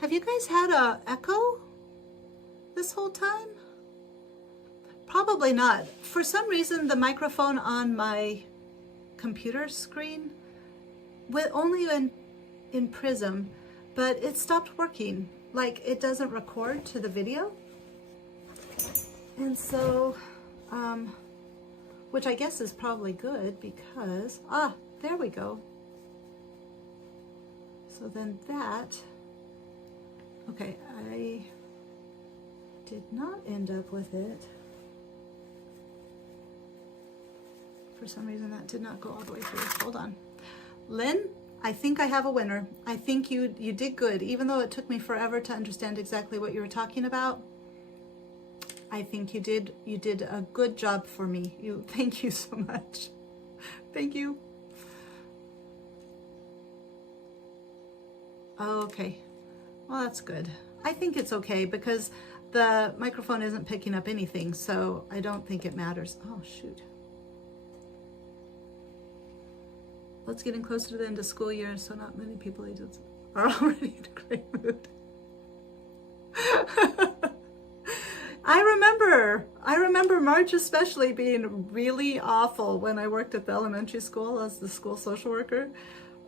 Have you guys had a echo this whole time? Probably not. For some reason, the microphone on my computer screen, only in Prism, but it stopped working. Like, it doesn't record to the video. And so, which I guess is probably good because, there we go. So then that, okay, I did not end up with it. For some reason that did not go all the way through. Hold on. Lynn, I think I have a winner. I think you did good. Even though it took me forever to understand exactly what you were talking about, I think you did a good job for me. Thank you so much. Thank you. Okay. Well, that's good. I think it's okay because the microphone isn't picking up anything, so I don't think it matters. Oh, shoot. Well, it's getting closer to the end of school year, so not many people are already in a great mood. I remember March especially being really awful when I worked at the elementary school as the school social worker.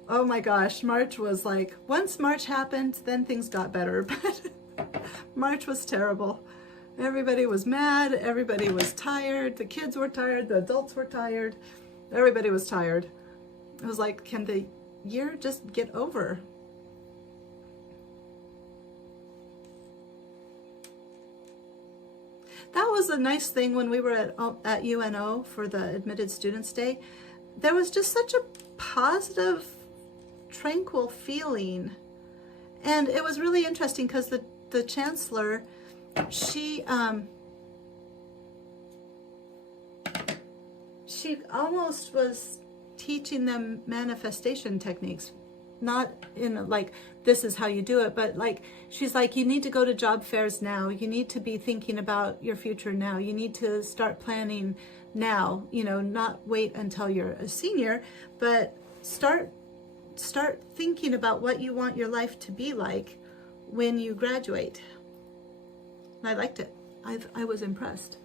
Oh my gosh, March was like, once March happened, then things got better, but March was terrible. Everybody was mad, everybody was tired, the kids were tired, the adults were tired, everybody was tired. It was like, can the year just get over? That was a nice thing when we were at UNO for the Admitted Students Day. There was just such a positive, tranquil feeling. And it was really interesting because the chancellor, she almost was teaching them manifestation techniques. Not in like, this is how you do it, but like, she's like, you need to go to job fairs now. You need to be thinking about your future now. You need to start planning now, you know, not wait until you're a senior, but start thinking about what you want your life to be like when you graduate. And I liked it. I was impressed.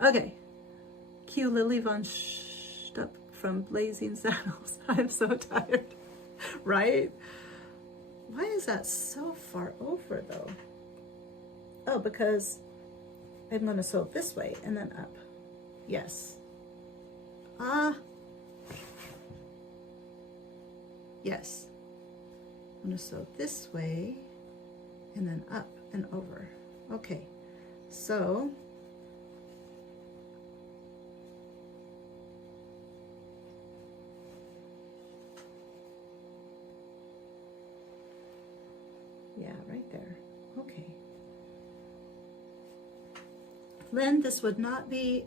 Okay. Cue Lily von Stupp from Blazing Saddles. I'm so tired. Right? Why is that so far over though? Oh, because I'm going to sew this way and then up. Yes. Yes. I'm going to sew this way and then up and over. Okay. So yeah, right there. Okay. Lynn, this would not be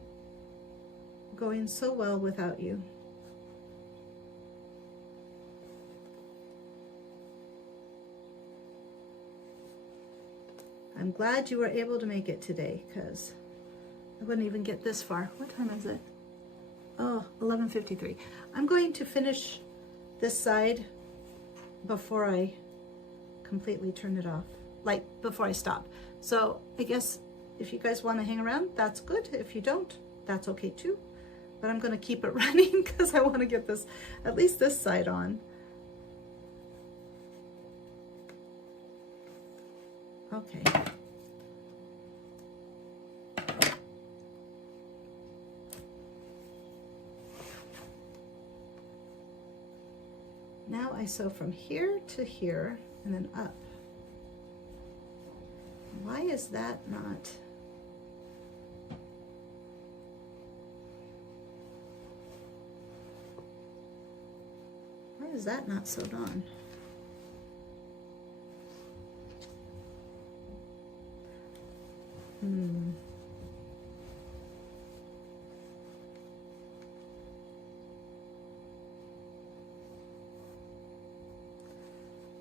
going so well without you. I'm glad you were able to make it today because I wouldn't even get this far. What time is it? Oh, 11:53. I'm going to finish this side before I completely turn it off, like before I stop. So I guess if you guys want to hang around, that's good. If you don't, that's okay too. But I'm going to keep it running because I want to get this, at least this side on. Okay. Now I sew from here to here and then up. Why is that not? Why is that not sewed on?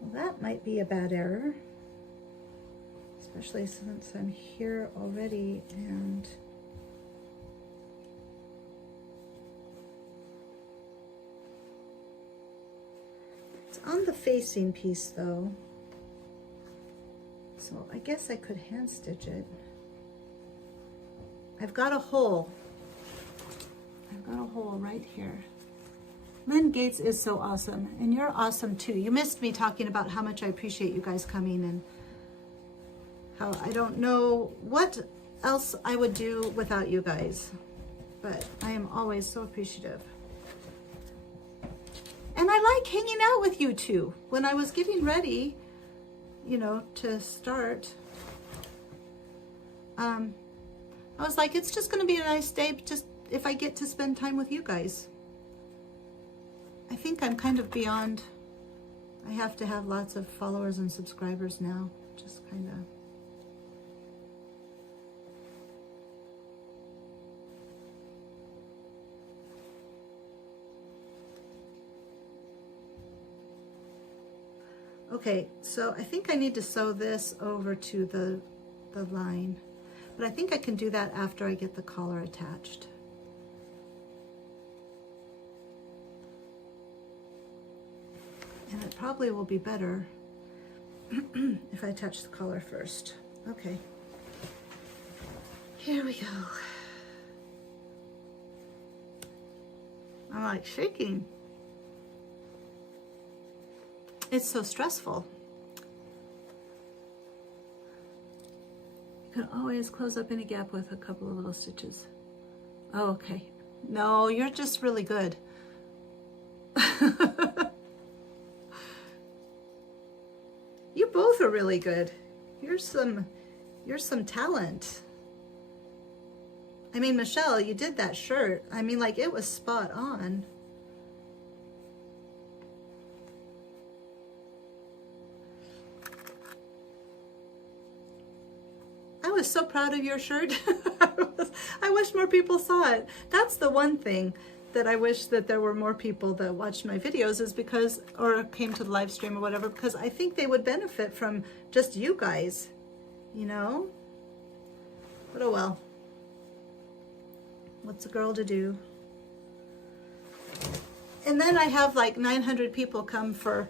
Well, that might be a bad error, especially since I'm here already and it's on the facing piece though. So I guess I could hand stitch it. I've got a hole. I've got a hole right here. Lynn Gates is so awesome, and you're awesome too. You missed me talking about how much I appreciate you guys coming and how I don't know what else I would do without you guys, but I am always so appreciative. And I like hanging out with you two. When I was getting ready, you know, to start, I was like, it's just going to be a nice day just if I get to spend time with you guys. I think I'm kind of beyond, I have to have lots of followers and subscribers now, just kind of. Okay, so I think I need to sew this over to the line, but I think I can do that after I get the collar attached. And it probably will be better if I touch the collar first. Okay. Here we go. I'm like shaking. It's so stressful. You can always close up any gap with a couple of little stitches. Oh, okay. No, you're just really good. You both are really good. You're some talent. I mean, Michelle, you did that shirt. I mean, like, it was spot on. I was so proud of your shirt. I wish more people saw it. That's the one thing that I wish that there were more people that watched my videos, is because, or came to the live stream or whatever, because I think they would benefit from just you guys, you know? But oh well. What's a girl to do? And then I have like 900 people come for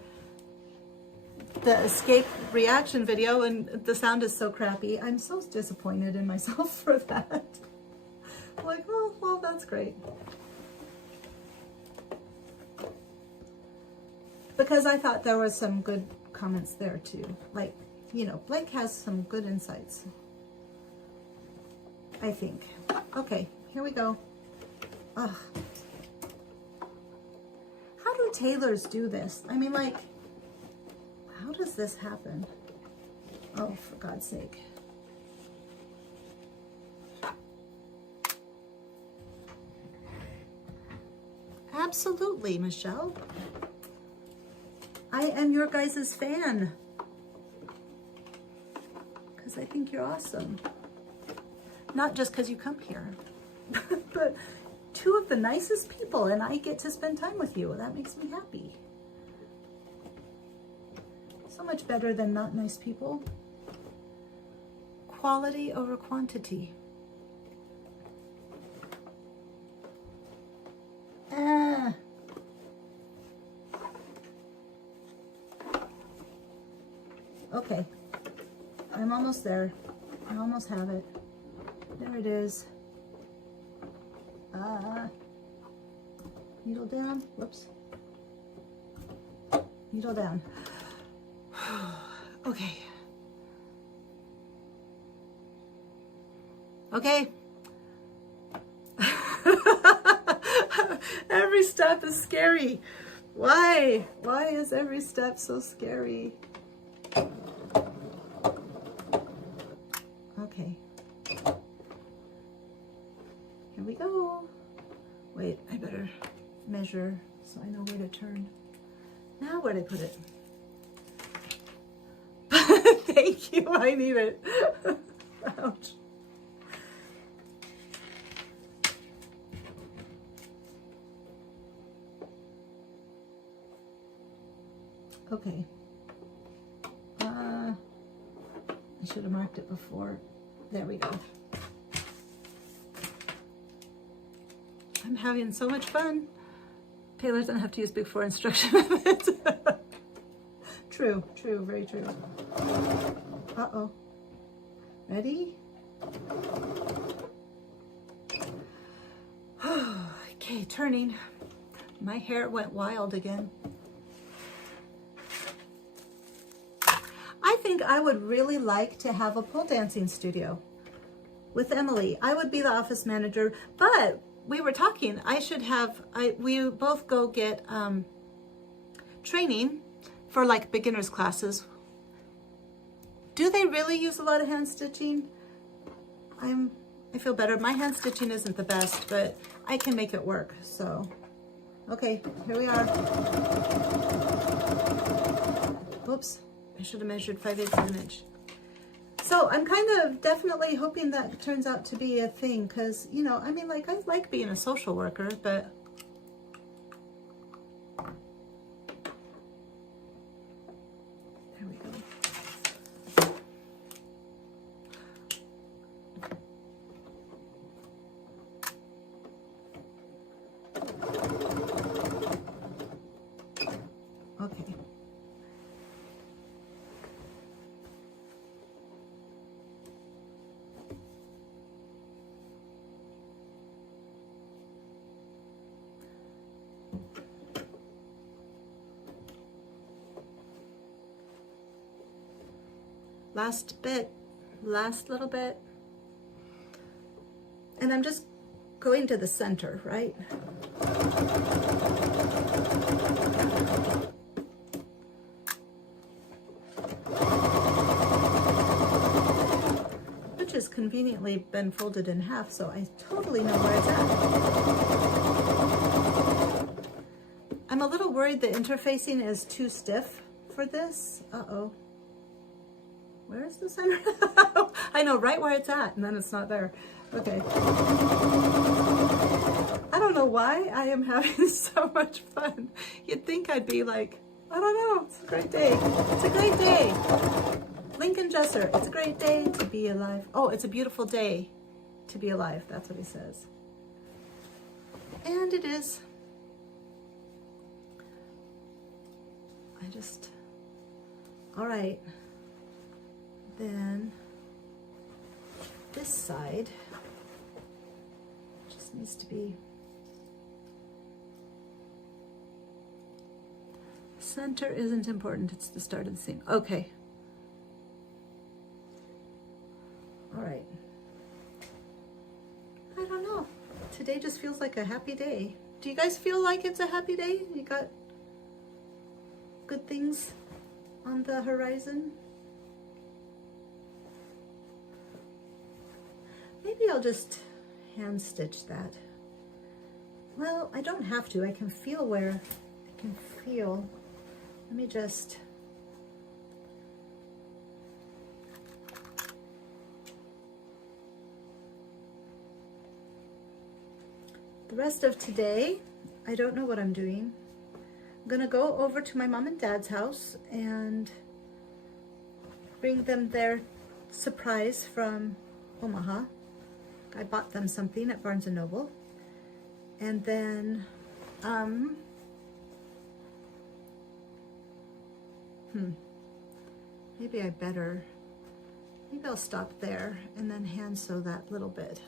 the escape reaction video, and the sound is so crappy. I'm so disappointed in myself for that. Like, oh, well, that's great. Because I thought there was some good comments there too. Like, you know, Blake has some good insights, I think. Okay, here we go. Ugh. How do tailors do this? I mean, like, how does this happen? Oh, for God's sake. Absolutely, Michelle. I am your guys' fan. Because I think you're awesome. Not just because you come here, but two of the nicest people, and I get to spend time with you. That makes me happy. So much better than not nice people. Quality over quantity. Okay, I'm almost there. I almost have it. There it is. Needle down. Whoops. Needle down. Okay. Okay. Every step is scary. Why? Why is every step so scary? Okay. Here we go. Wait, I better measure so I know where to turn. Now where to put it? Thank you, I need it. Ouch. Okay. I should have marked it before. There we go. I'm having so much fun. Taylor doesn't have to use Big 4 instruction methods. True, true, very true. Uh-oh. Ready? Okay, turning. My hair went wild again. I think I would really like to have a pole dancing studio with Emily. I would be the office manager, but we were talking, we both go get training for like beginners classes. Do they really use a lot of hand stitching? I feel better. My hand stitching isn't the best, but I can make it work, so. Okay, here we are. Oops, I should have measured 5/8 of an inch. So I'm kind of definitely hoping that turns out to be a thing, because, you know, I mean, like, I like being a social worker, but there we go. Okay. last bit, last little bit. And I'm just going to the center, right? Which has conveniently been folded in half, so I totally know where it's at. I'm a little worried the interfacing is too stiff for this. Uh-oh. Where is the center? I know right where it's at, and then it's not there. Okay. I don't know why I am having so much fun. You'd think I'd be like, I don't know, it's a great day. It's a great day. Lincoln Jesser, it's a great day to be alive. Oh, it's a beautiful day to be alive. That's what he says. And it is. All right. Then this side just needs to be center isn't important, it's the start of the seam. Okay. All right. I don't know. Today just feels like a happy day. Do you guys feel like it's a happy day? You got good things on the horizon? Maybe I'll just hand stitch that. Well, I don't have to. I can feel where I can feel. Let me just the rest of today, I don't know what I'm doing. I'm gonna go over to my mom and dad's house and bring them their surprise from Omaha. I bought them something at Barnes & Noble. And then, maybe I'll stop there and then hand sew that little bit.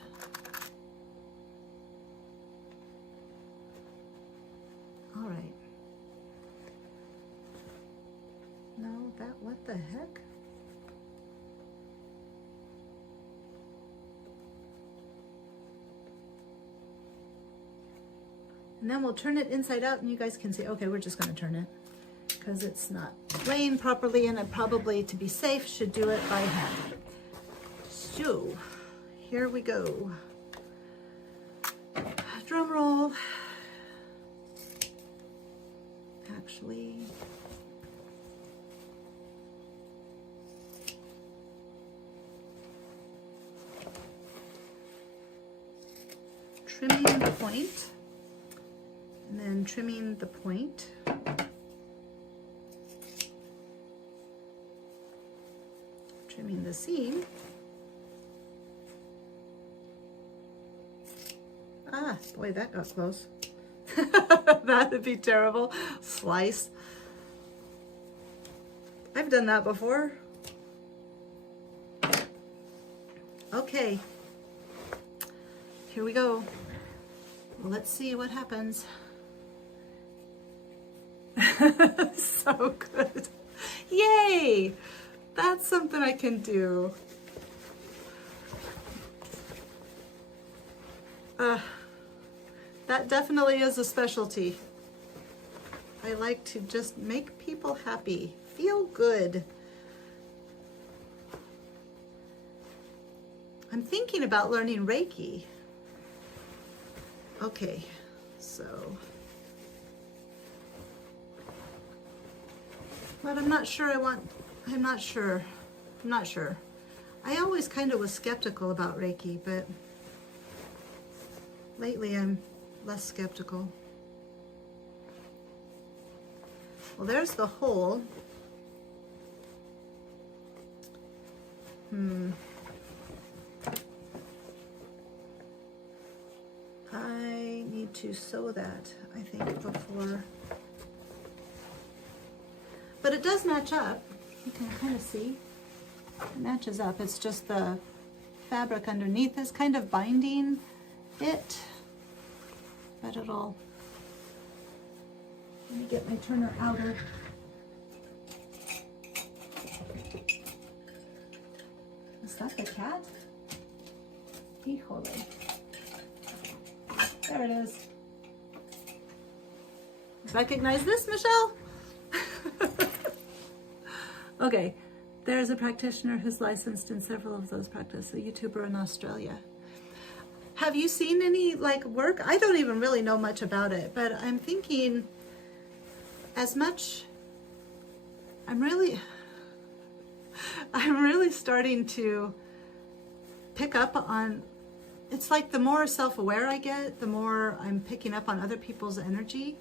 All right. No, what the heck? And then we'll turn it inside out and you guys can see, okay, we're just gonna turn it because it's not laying properly and I probably, to be safe, should do it by hand. So, here we go. Drum roll. Actually, trimming the point, and then trimming the point. Trimming the seam. Ah, boy, that got close. That'd be terrible. Slice. I've done that before. Okay. Here we go. Well, let's see what happens. So good. Yay! That's something I can do. That definitely is a specialty. I like to just make people happy, feel good. I'm thinking about learning Reiki. Okay, so, but I'm not sure I'm not sure. I always kind of was skeptical about Reiki, but lately I'm less skeptical. Well, there's the hole. I need to sew that, I think, before. But it does match up. You can kind of see. It matches up. It's just the fabric underneath is kind of binding it. But it'll, let me get my turner outer. Is that the cat? Híjole. There it is. Recognize this, Michelle? Okay, there's a practitioner who's licensed in several of those practices, a YouTuber in Australia. Have you seen any like work? I don't even really know much about it, but I'm thinking as much, I'm really starting to pick up on, it's like the more self-aware I get, the more I'm picking up on other people's energy.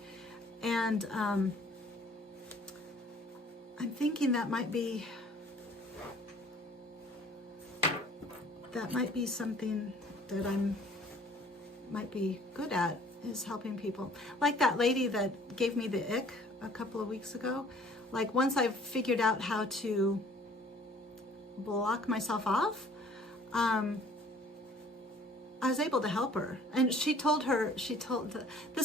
And I'm thinking that might be something that might be good at, is helping people. Like that lady that gave me the ick a couple of weeks ago. Like once I've figured out how to block myself off, I was able to help her. And this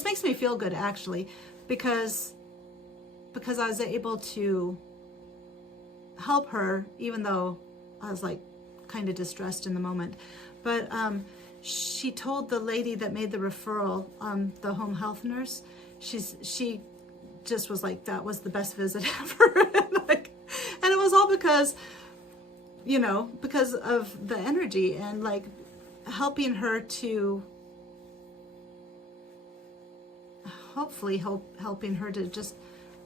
makes me feel good actually, because I was able to help her, even though I was like kind of distressed in the moment. But she told the lady that made the referral, the home health nurse, she just was like, that was the best visit ever. And it was all because, because of the energy and like helping her to, hopefully helping her to just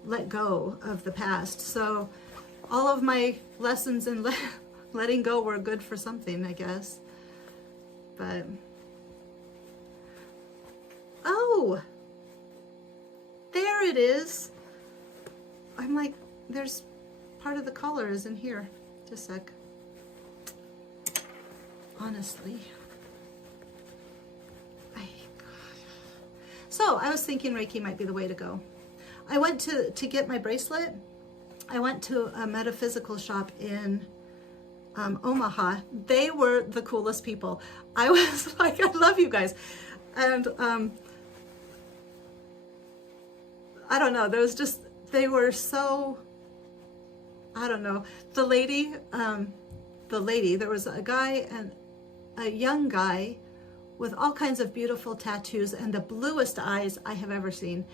let go of the past. So all of my lessons in letting go were good for something, I guess. But, oh, there it is. I'm like, there's part of the color is in here. Just a sec. Honestly. So I was thinking Reiki might be the way to go. I went to get my bracelet. I went to a metaphysical shop in Omaha. They were the coolest people. I was like, I love you guys. And I don't know, they were so, I don't know. The lady, there was a guy, and a young guy with all kinds of beautiful tattoos and the bluest eyes I have ever seen.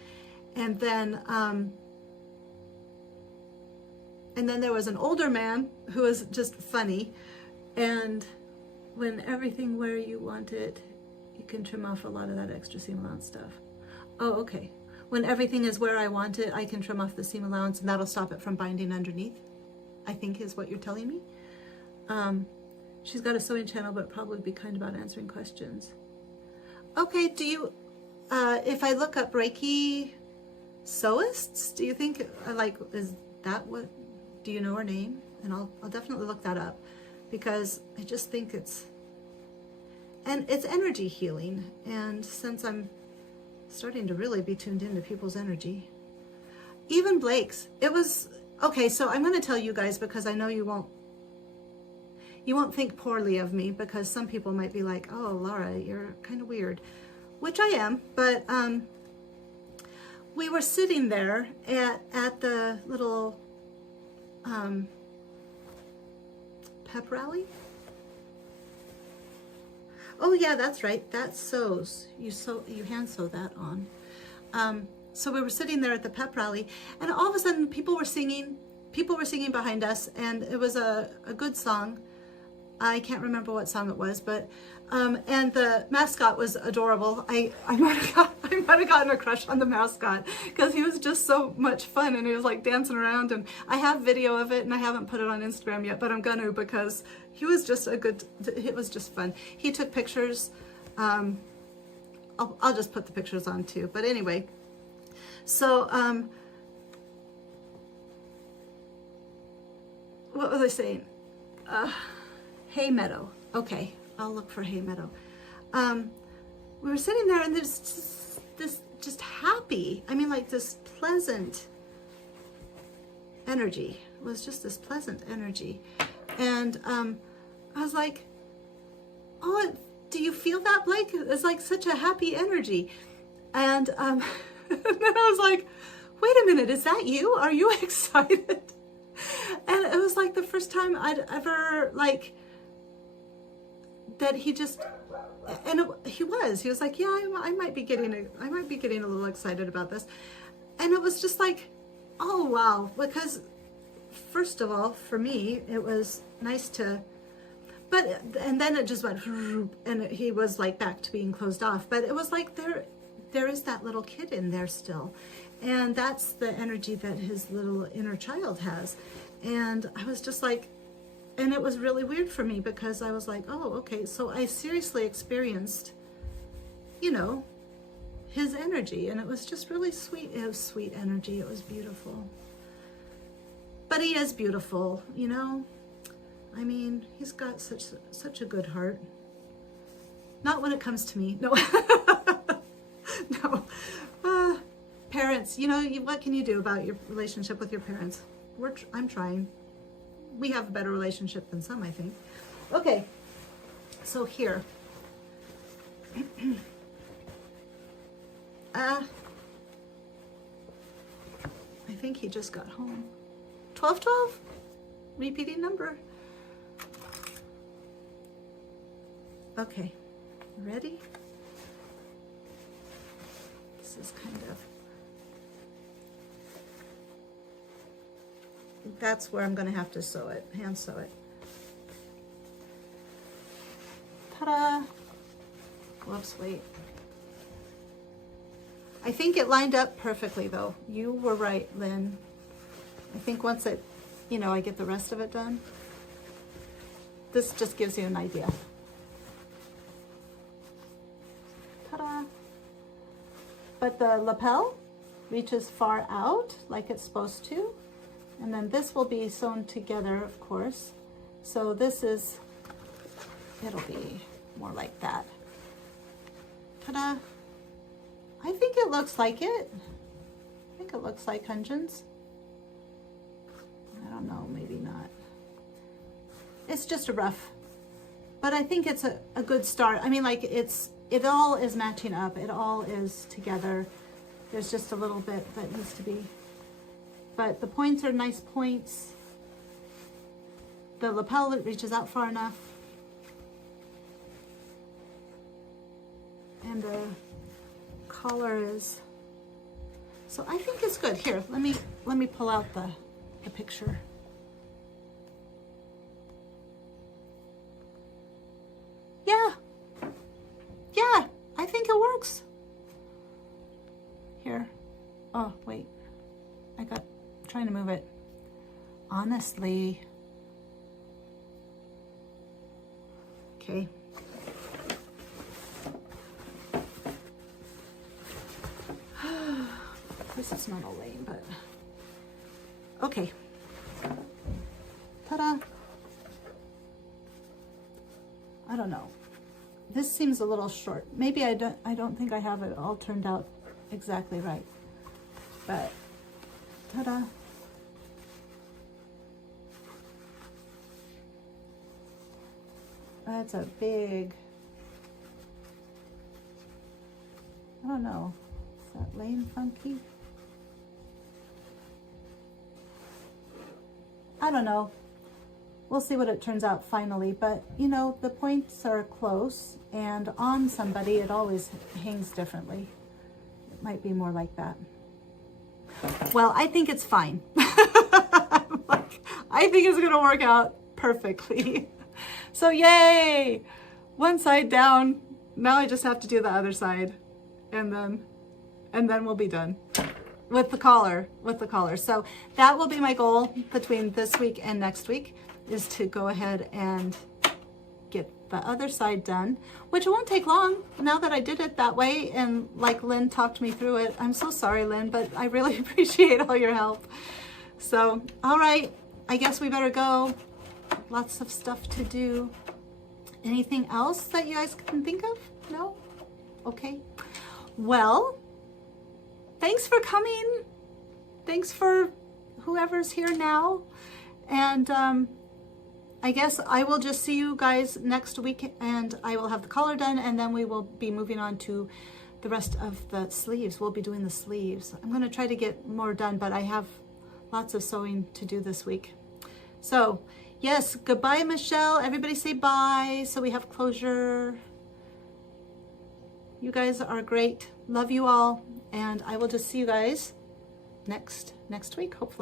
And then there was an older man who was just funny. And when everything where you want it, you can trim off a lot of that extra seam allowance stuff. Oh, okay. When everything is where I want it, I can trim off the seam allowance and that'll stop it from binding underneath, I think is what you're telling me. She's got a sewing channel, but probably be kind about answering questions. Okay, do you, if I look up Reiki sewists, do you think, is that what, do you know her name? And I'll definitely look that up, because I just think it's energy healing. And since I'm starting to really be tuned into people's energy, even Blake's, it was, okay, so I'm going to tell you guys, because I know you won't think poorly of me, because some people might be like, oh, Laura, you're kind of weird, which I am. But we were sitting there at the little pep rally. Oh yeah, that's right. That sews. You hand sew that on. So we were sitting there at the pep rally, and all of a sudden people were singing behind us, and it was a good song. I can't remember what song it was, but and the mascot was adorable. I might have gotten a crush on the mascot, because he was just so much fun, and he was like dancing around, and I have video of it, and I haven't put it on Instagram yet, but I'm gonna, because he was just it was just fun. He took pictures. I'll just put the pictures on too, but anyway, so what was I saying? Hay Meadow. Okay, I'll look for Hay Meadow. We were sitting there, and there's this just happy, I mean, like this pleasant energy. It was just this pleasant energy. And I was like, oh, do you feel that, Blake? It's like such a happy energy. And, and then I was like, wait a minute, is that you? Are you excited? And it was like the first time I'd ever like that he just, and he was like, yeah, I might be getting a little excited about this. And it was just like, oh wow, because first of all, for me, it was nice to, and then it just went, and he was like back to being closed off. But it was like there is that little kid in there still. And that's the energy that his little inner child has. And I was just like, and it was really weird for me because I was like, oh, okay. So I seriously experienced, you know, his energy, and it was just really sweet. It was sweet energy. It was beautiful. But he is beautiful, you know. I mean, he's got such a good heart. Not when it comes to me. No. No. Parents, you know, what can you do about your relationship with your parents? I'm trying. We have a better relationship than some, I think. Okay, so here. I think he just got home. 1212, repeating number. Okay, ready? This is kind of, that's where I'm going to have to sew it, hand sew it. Ta-da! Whoops, wait. I think it lined up perfectly though. You were right, Lynn. I think once it, you know, I get the rest of it done, this just gives you an idea. Ta-da! But the lapel reaches far out like it's supposed to. And then this will be sewn together, of course. So this is, it'll be more like that. Ta-da! I think it looks like it. I think it looks like Hyunjin's. I don't know, maybe not. It's just a rough, but I think it's a good start. I mean, like it all is matching up. It all is together. There's just a little bit that needs to be, but the points are nice points. The lapel reaches out far enough. And the collar is, so I think it's good. Here, let me pull out the picture. Yeah, I think it works. Here. Oh, wait. Trying to move it. Honestly. Okay. This is not a lane, but okay. Ta-da! I don't know. This seems a little short. Maybe I don't think I have it all turned out exactly right. But ta-da! That's a big, I don't know. Is that lane funky? I don't know. We'll see what it turns out finally, but you know, the points are close, and on somebody it always hangs differently. It might be more like that. Well, I think it's fine. I think it's gonna work out perfectly. So yay! One side down. Now I just have to do the other side, and then we'll be done. With the collar. So that will be my goal between this week and next week, is to go ahead and get the other side done, which won't take long now that I did it that way. And like Lynn talked me through it. I'm so sorry, Lynn, but I really appreciate all your help. So, all right, I guess we better go. Lots of stuff to do. Anything else that you guys can think of? No? Okay. Well, thanks for coming. Thanks for whoever's here now. And I guess I will just see you guys next week, and I will have the collar done, and then we will be moving on to the rest of the sleeves. We'll be doing the sleeves. I'm going to try to get more done, but I have lots of sewing to do this week. So Yes, goodbye, Michelle. Everybody say bye so we have closure. You guys are great. Love you all. And I will just see you guys next week, hopefully.